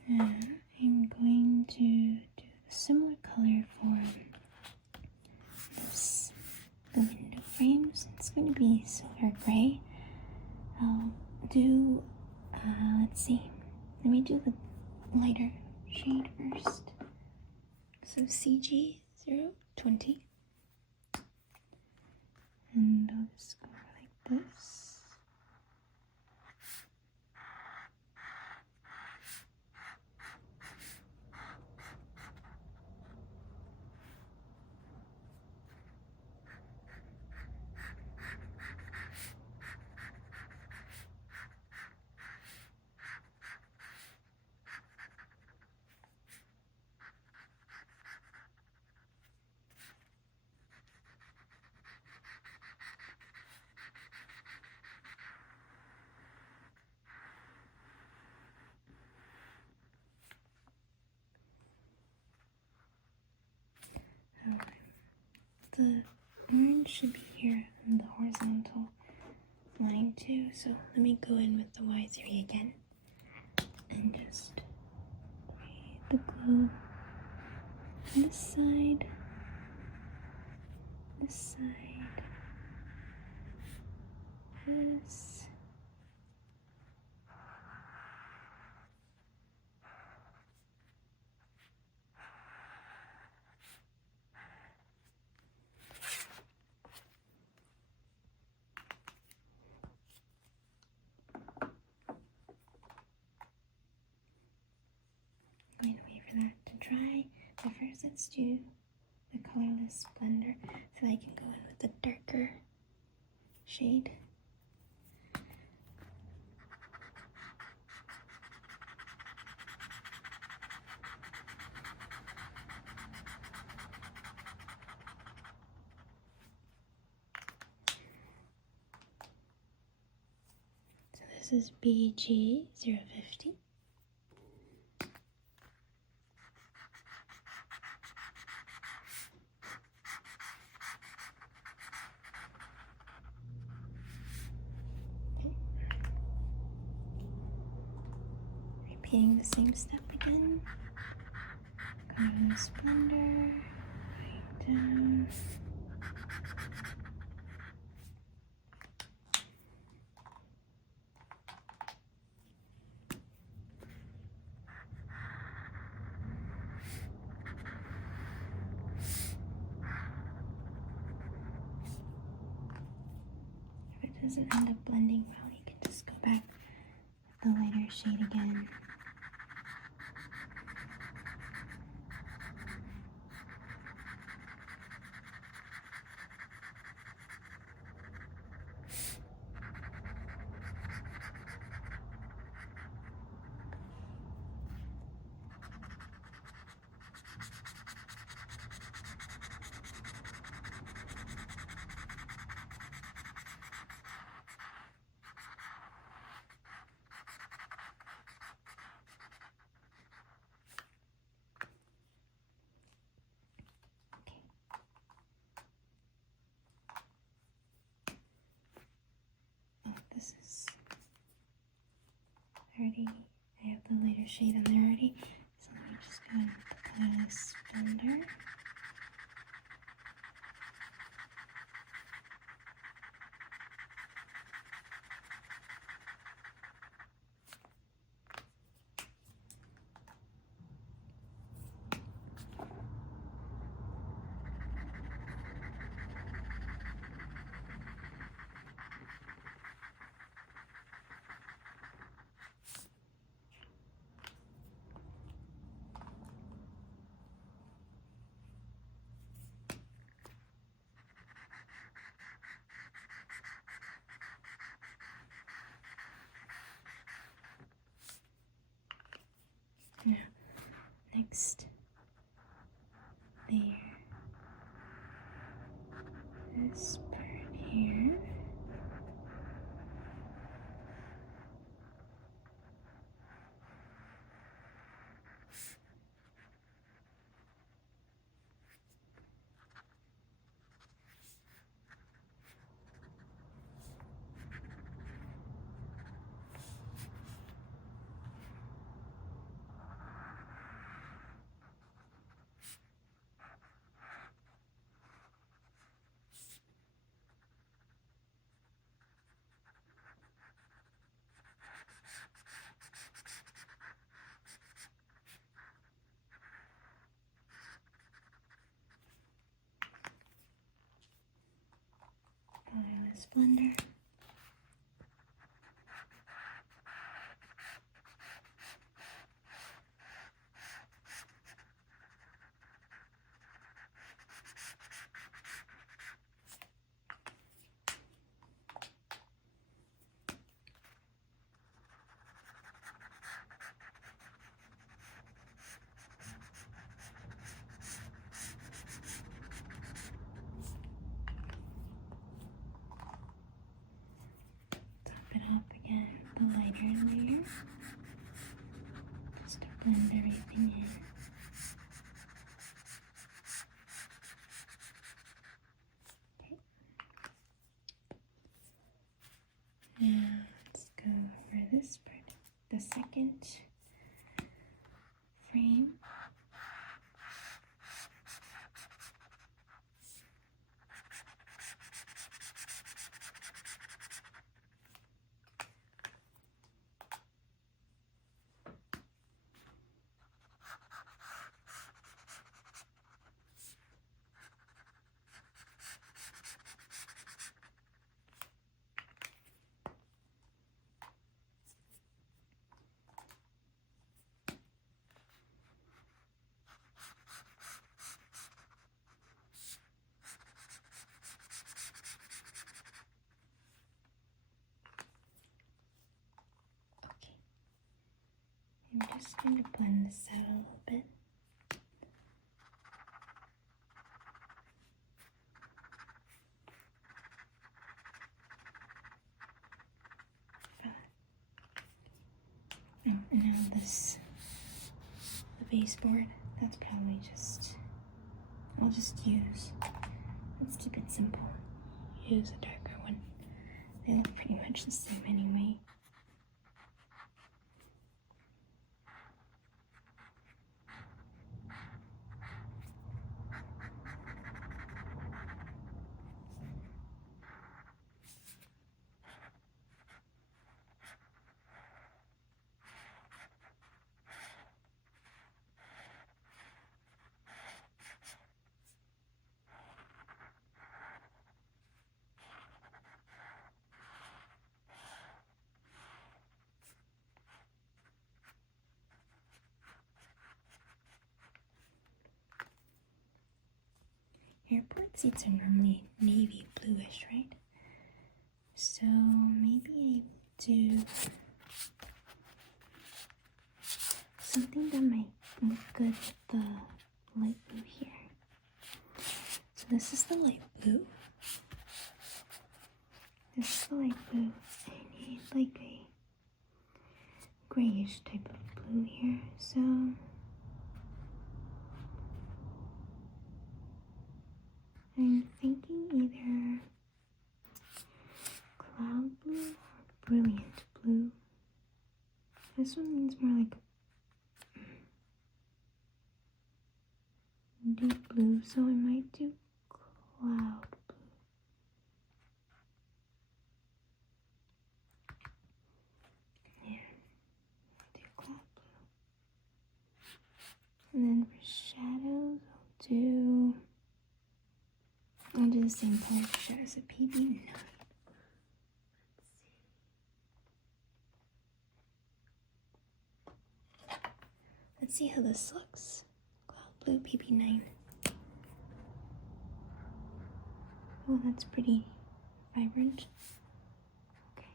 And I'm going to do a similar color for the window frames. It's going to be silver gray. I'll do, let's see, let me do the lighter shade first. So CG020. And I'll just go like this. The orange should be here on the horizontal line too, so let me go in with the Y3 again and just create the glue on this side, this, I'm going to wait for that to dry, but first let's do the colorless blender so I can go in with the darker shade. So this is BG050. Repeating the same step again. Colorless blender, right down. If it doesn't end up blending well, you can just go back with the lighter shade again. This is already, I have the lighter shade on there already, so let me just go in with the colorless blender. Now, next layer, this part here. this blender. It up again, the lighter layer, just to blend everything in. Okay. Now let's go over this part, the second frame. I'm just going to blend this out a little bit. Oh, and now the baseboard, that's probably I'll just use, let's keep it simple. Use a darker one. They look pretty much the same anyway. Airport seats are normally navy bluish, right? So maybe I do something that might look good with the light blue here. So this is the light blue. This is the light blue. I need like a grayish type of blue here. So I'm thinking either cloud blue or brilliant blue. This one needs more like deep blue, so I might do cloud blue. Yeah, I'll do cloud blue. And then for shadows, I'll do the same color for shadows, a PB9. Let's see how this looks. Cloud blue PB9. Oh, that's pretty vibrant. Okay.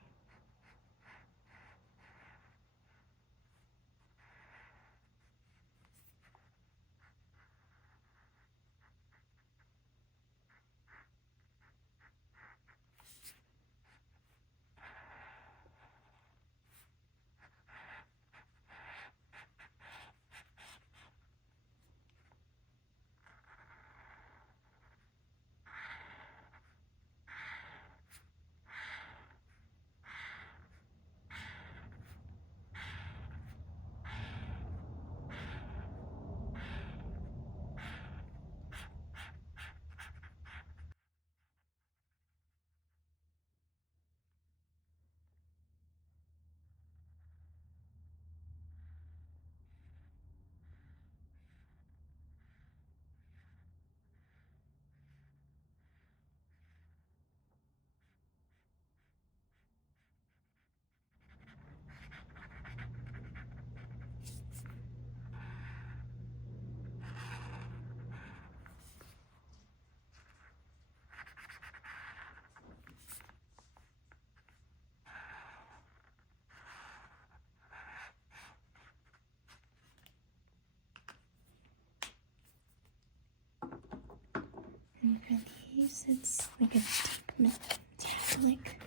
And for these, it's like a deep metallic.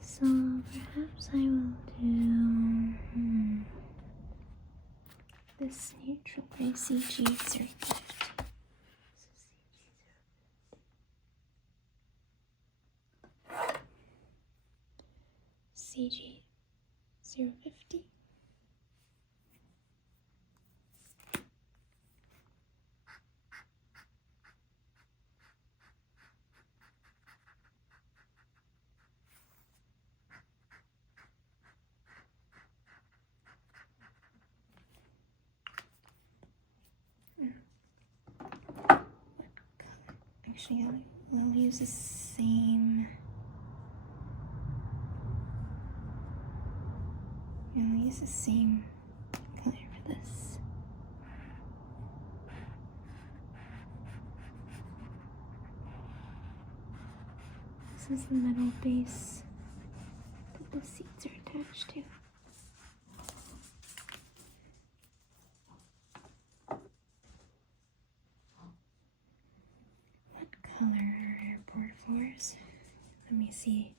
So perhaps I will do this neutral gray CG050. CG050. Actually, I'll use the same. I'll use the same color for this. This is the metal base that the seeds are attached to. What color are airport floors? Let me see.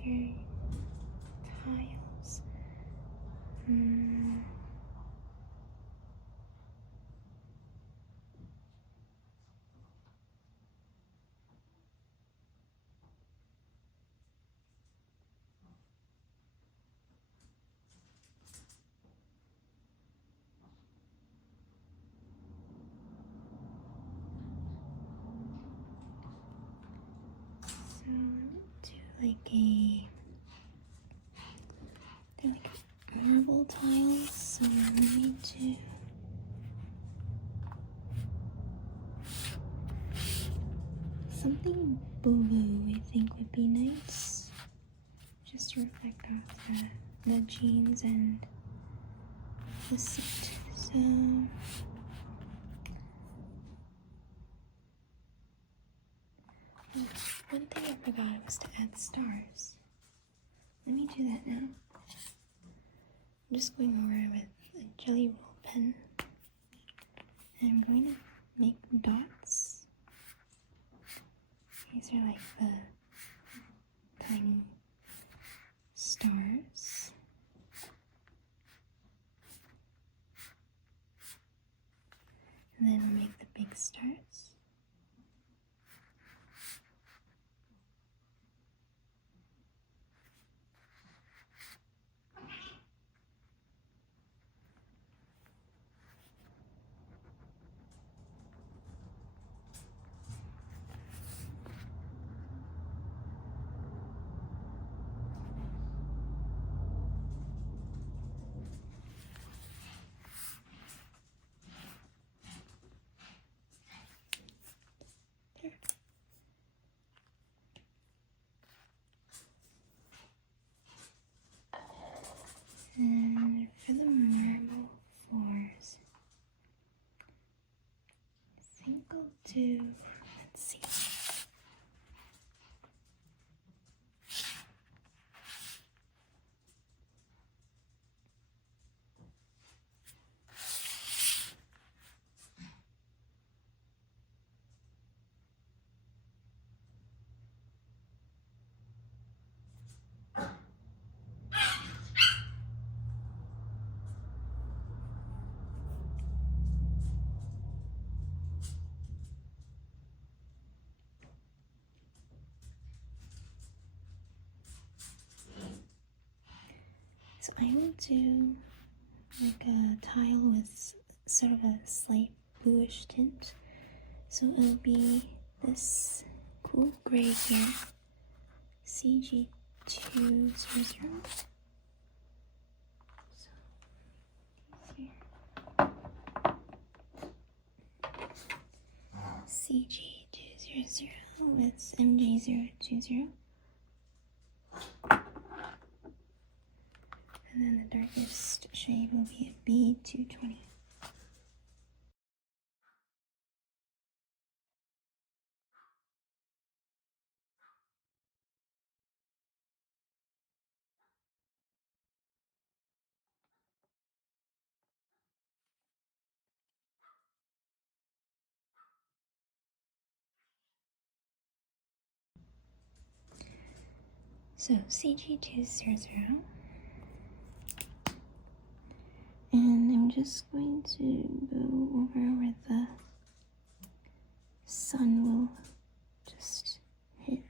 Okay. Tiles. So do they're like marble tiles. So let me do something blue. I think would be nice, just to reflect off the jeans and the seat. So one thing I forgot was to add stars. Let me do that now. I'm just going over with a jelly roll pen, and I'm going to make dots. These are like the tiny stars. And then we'll make the big stars. And for the marble floors, I think I'll do, let's see. So I will do like a tile with sort of a slight bluish tint. So it'll be this cool gray here, CG200. So CG200 with MG020. And then the darkest shade will be a B220. So CG200, and I'm just going to go over where the sun will just hit.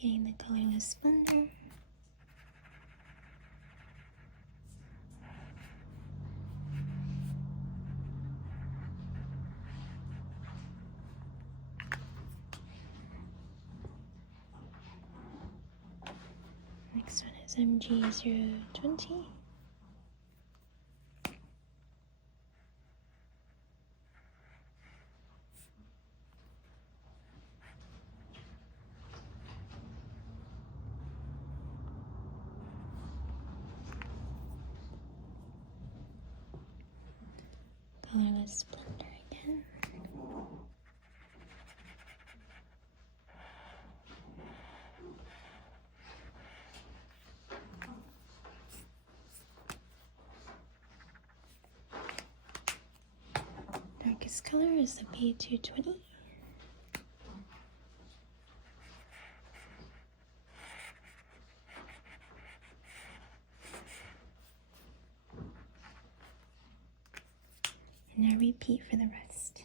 Getting the colorless splendor. Next one is MG020. Colorless splendor again. Darkest color is the B220. And now repeat for the rest.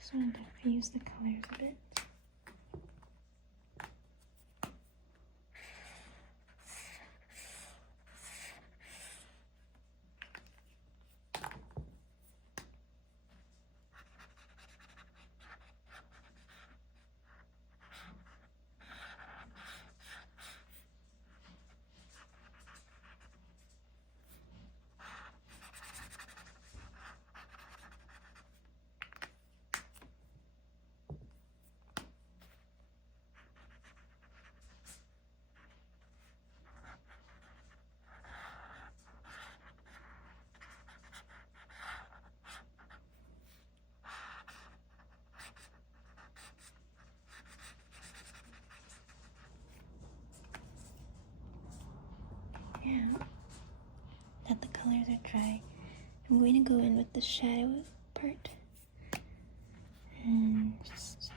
Just wanted to fuse the colors a bit. colors are dry, I'm going to go in with the shadow part and just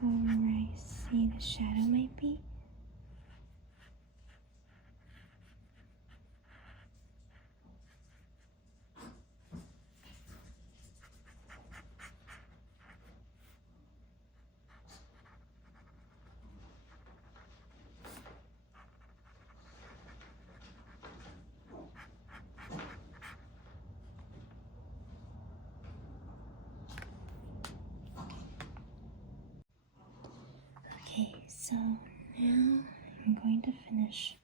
go where I see the shadow might be. Okay, so now I'm going to finish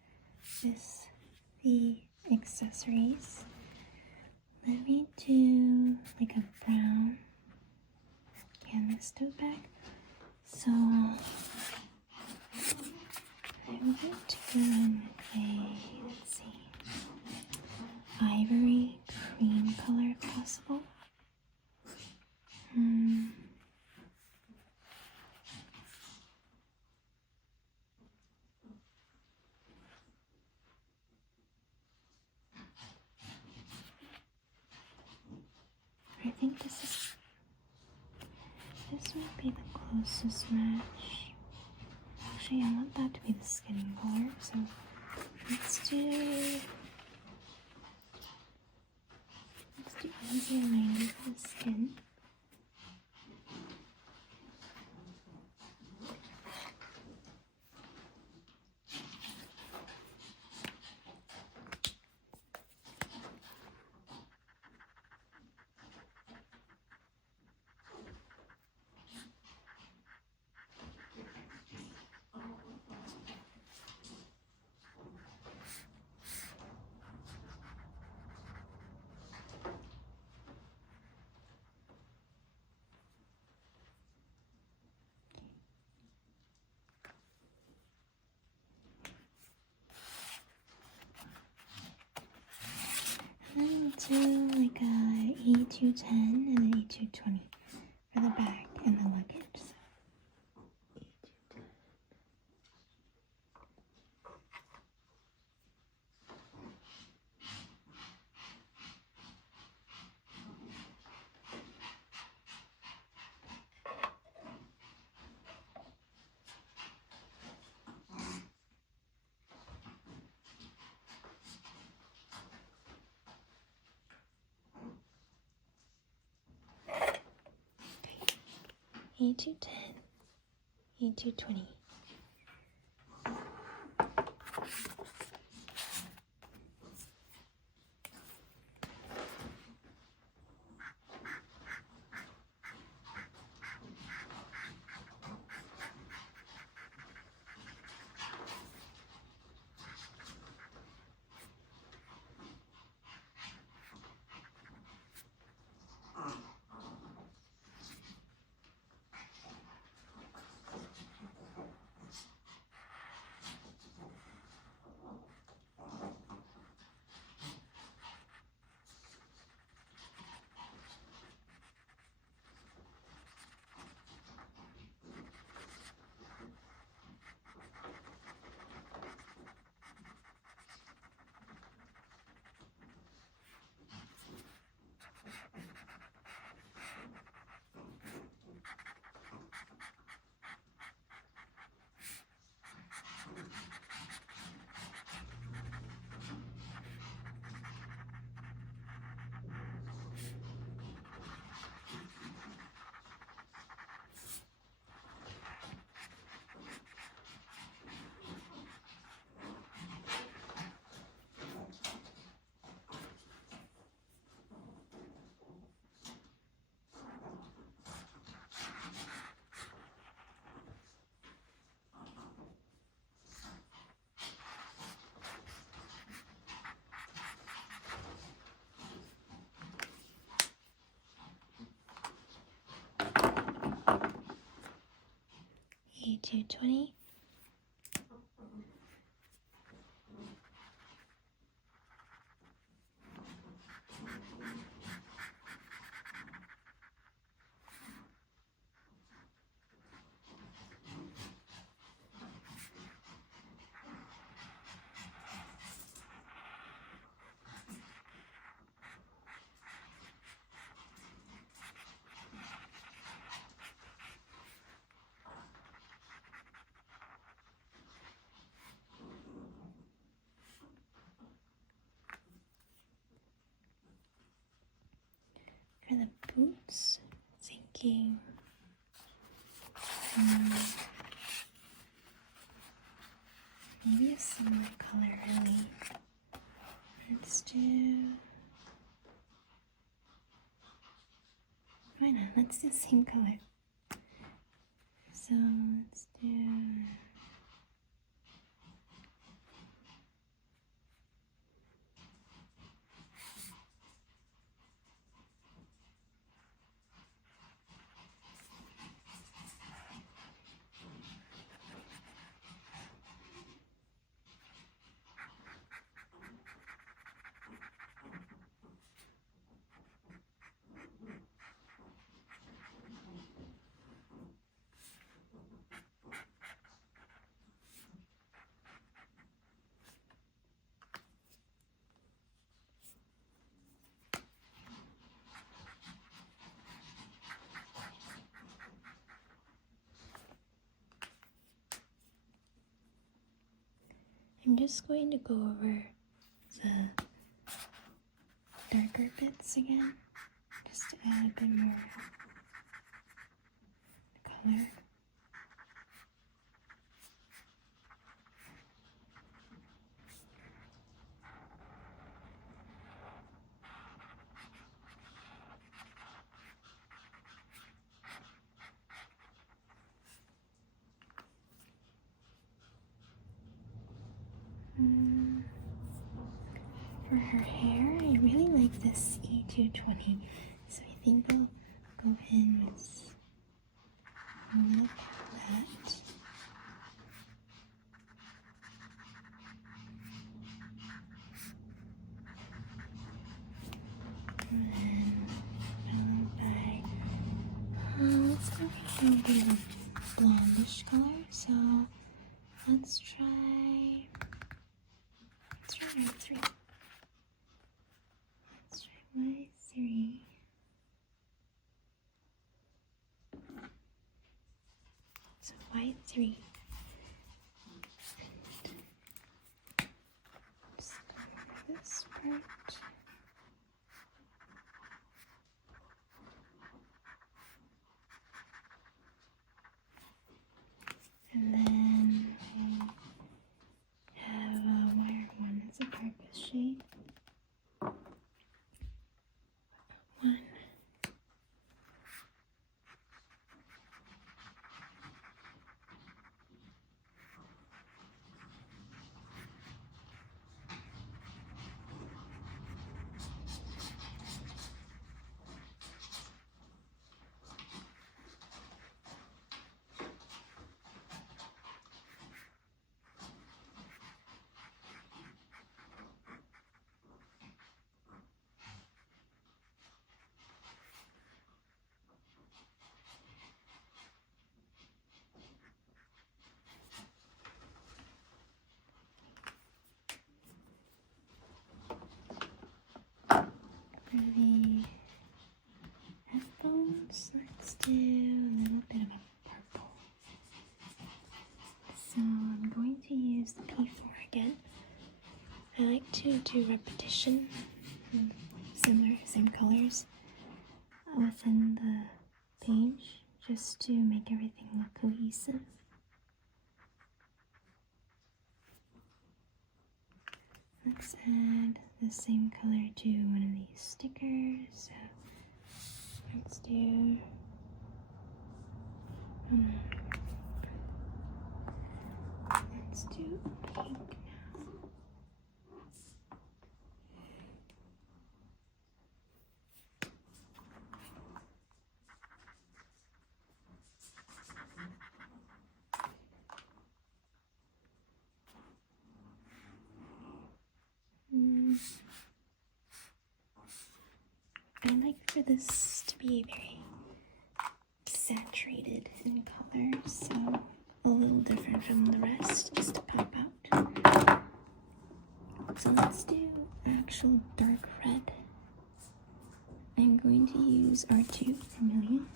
the accessories. Let me do like a brown canvas tote bag. So I'm going to go in with a, let's see, ivory cream color if possible. I think this might be the closest match. Actually, I want that to be the skin color, so let's do easy reminder for the skin. And then do like a E210 and an E220 for the bag and the luggage. E210, E220. E220. for the boots, thinking maybe a similar color, really. Let's do, why not? Let's do the same color. So let's do, I'm just going to go over the darker bits again, just to add a bit more color. For her hair, I really like this E220, so I think I'll go in with a little bit of that. And then followed by, let's go for a bit of a blondish color, so let's try Y3. Let's try Y3. So Y3. Just go over this part. And then I have a wire one. It's a purple shade. One. For the headphones, let's do a little bit of a purple. So I'm going to use the P4 again. I like to do repetition, same colors within the page, just to make everything look cohesive. Let's add the same color to one of these stickers. So let's do pink now. I like for this to be very saturated in color, so a little different from the rest, just to pop out. So let's do actual dark red. I'm going to use R2 Vermilion.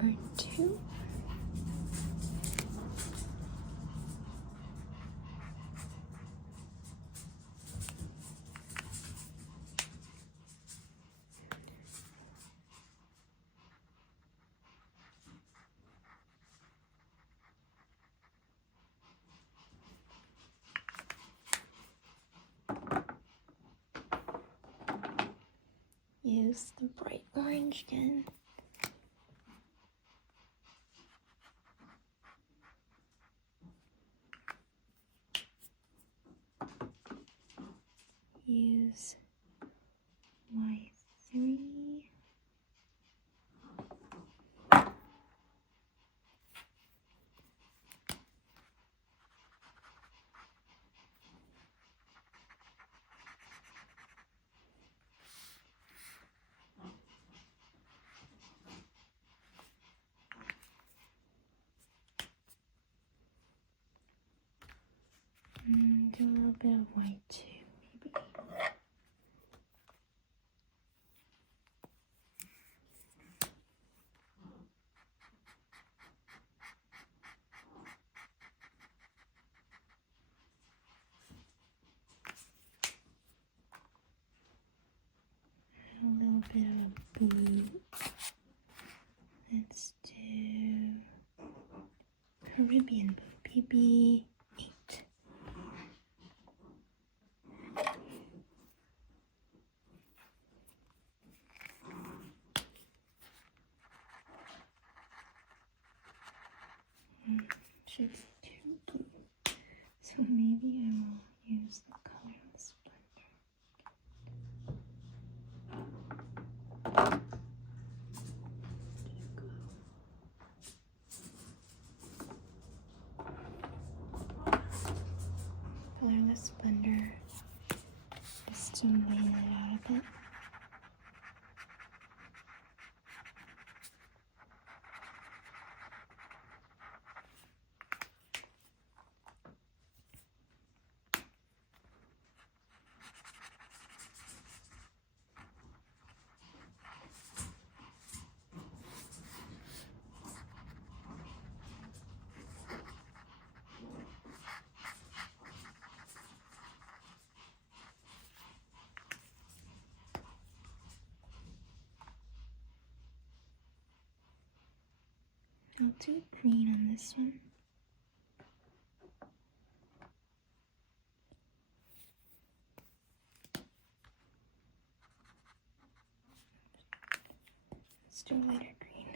R2. use the bright orange again. Use Y3. Do a little bit of white too, maybe. A little bit of blue. Let's do Caribbean blue, BB8. Should be too blue, so maybe I will use the colorless blender. Colorless blender just to lean it out a bit. I'll do green on this one. Let's do a lighter green.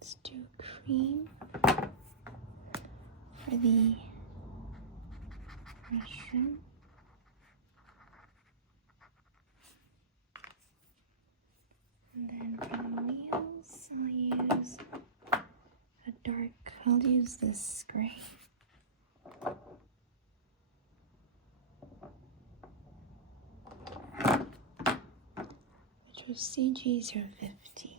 Let's do cream for the mushroom. And then for the wheels, I'll use this gray. Which was CG050.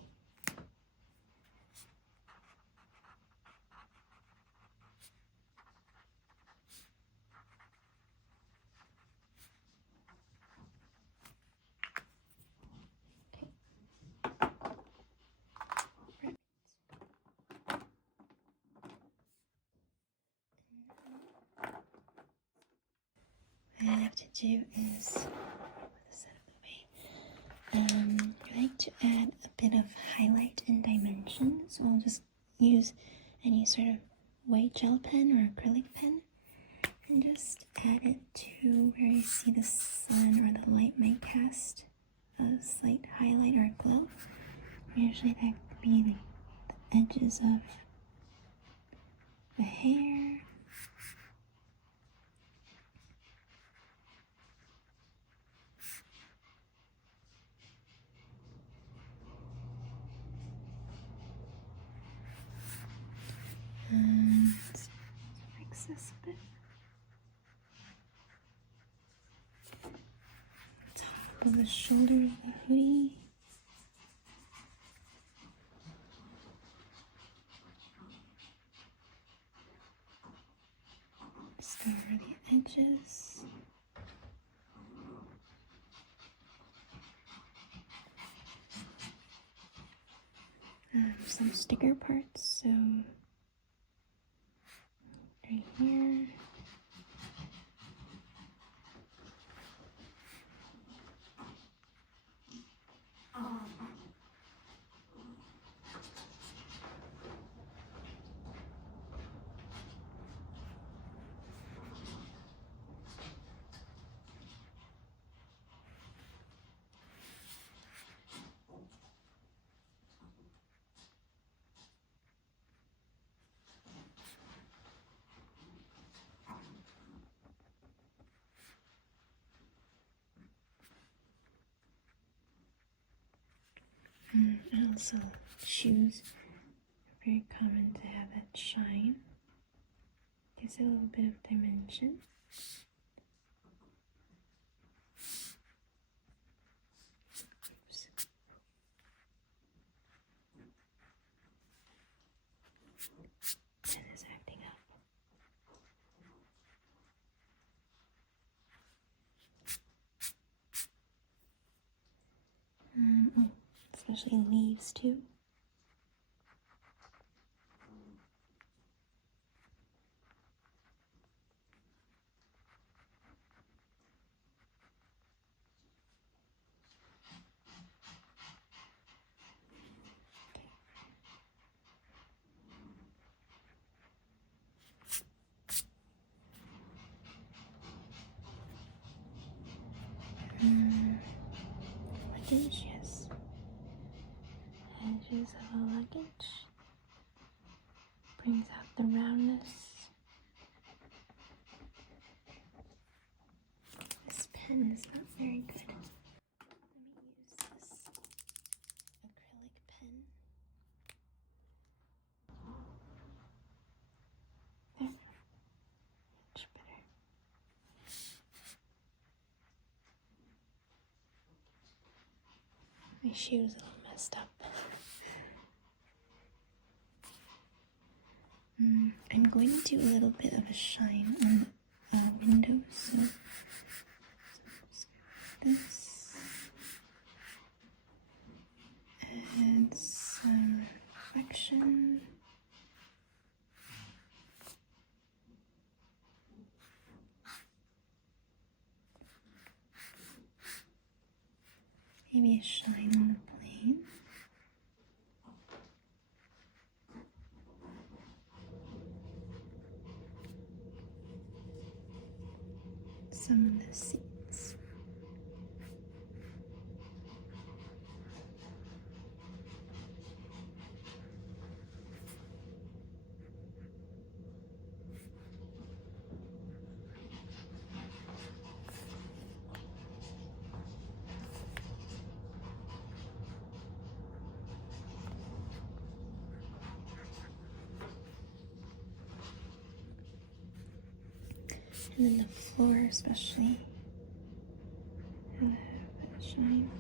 What I like to do is, put this out of the way, I like to add a bit of highlight and dimension, so I'll just use any sort of white gel pen or acrylic pen and just add it to where you see the sun or the light might cast a slight highlight or a glow. Usually that could be like the edges of the hair. Let's fix this a bit. Top of the shoulder of the hoodie. Start the edges. Some sticker parts, so right here. And also shoes are very common to have that shine. Gives it a little bit of dimension. Oops. And it's acting up. Especially leaves too. Luggage, yes. Edges of a luggage. Brings out the roundness. This pen is not very good. Let me use this acrylic pen. There. Much better. My shoe is a little messed up. I'm going to do a little bit of a shine on the window, so this, and some reflection. Maybe a shine on the plane. Some of the seats. And then the floor especially. Have that shine.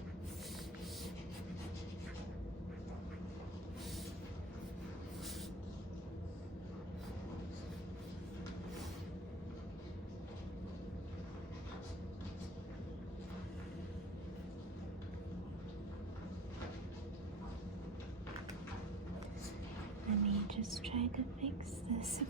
Let me just try to fix this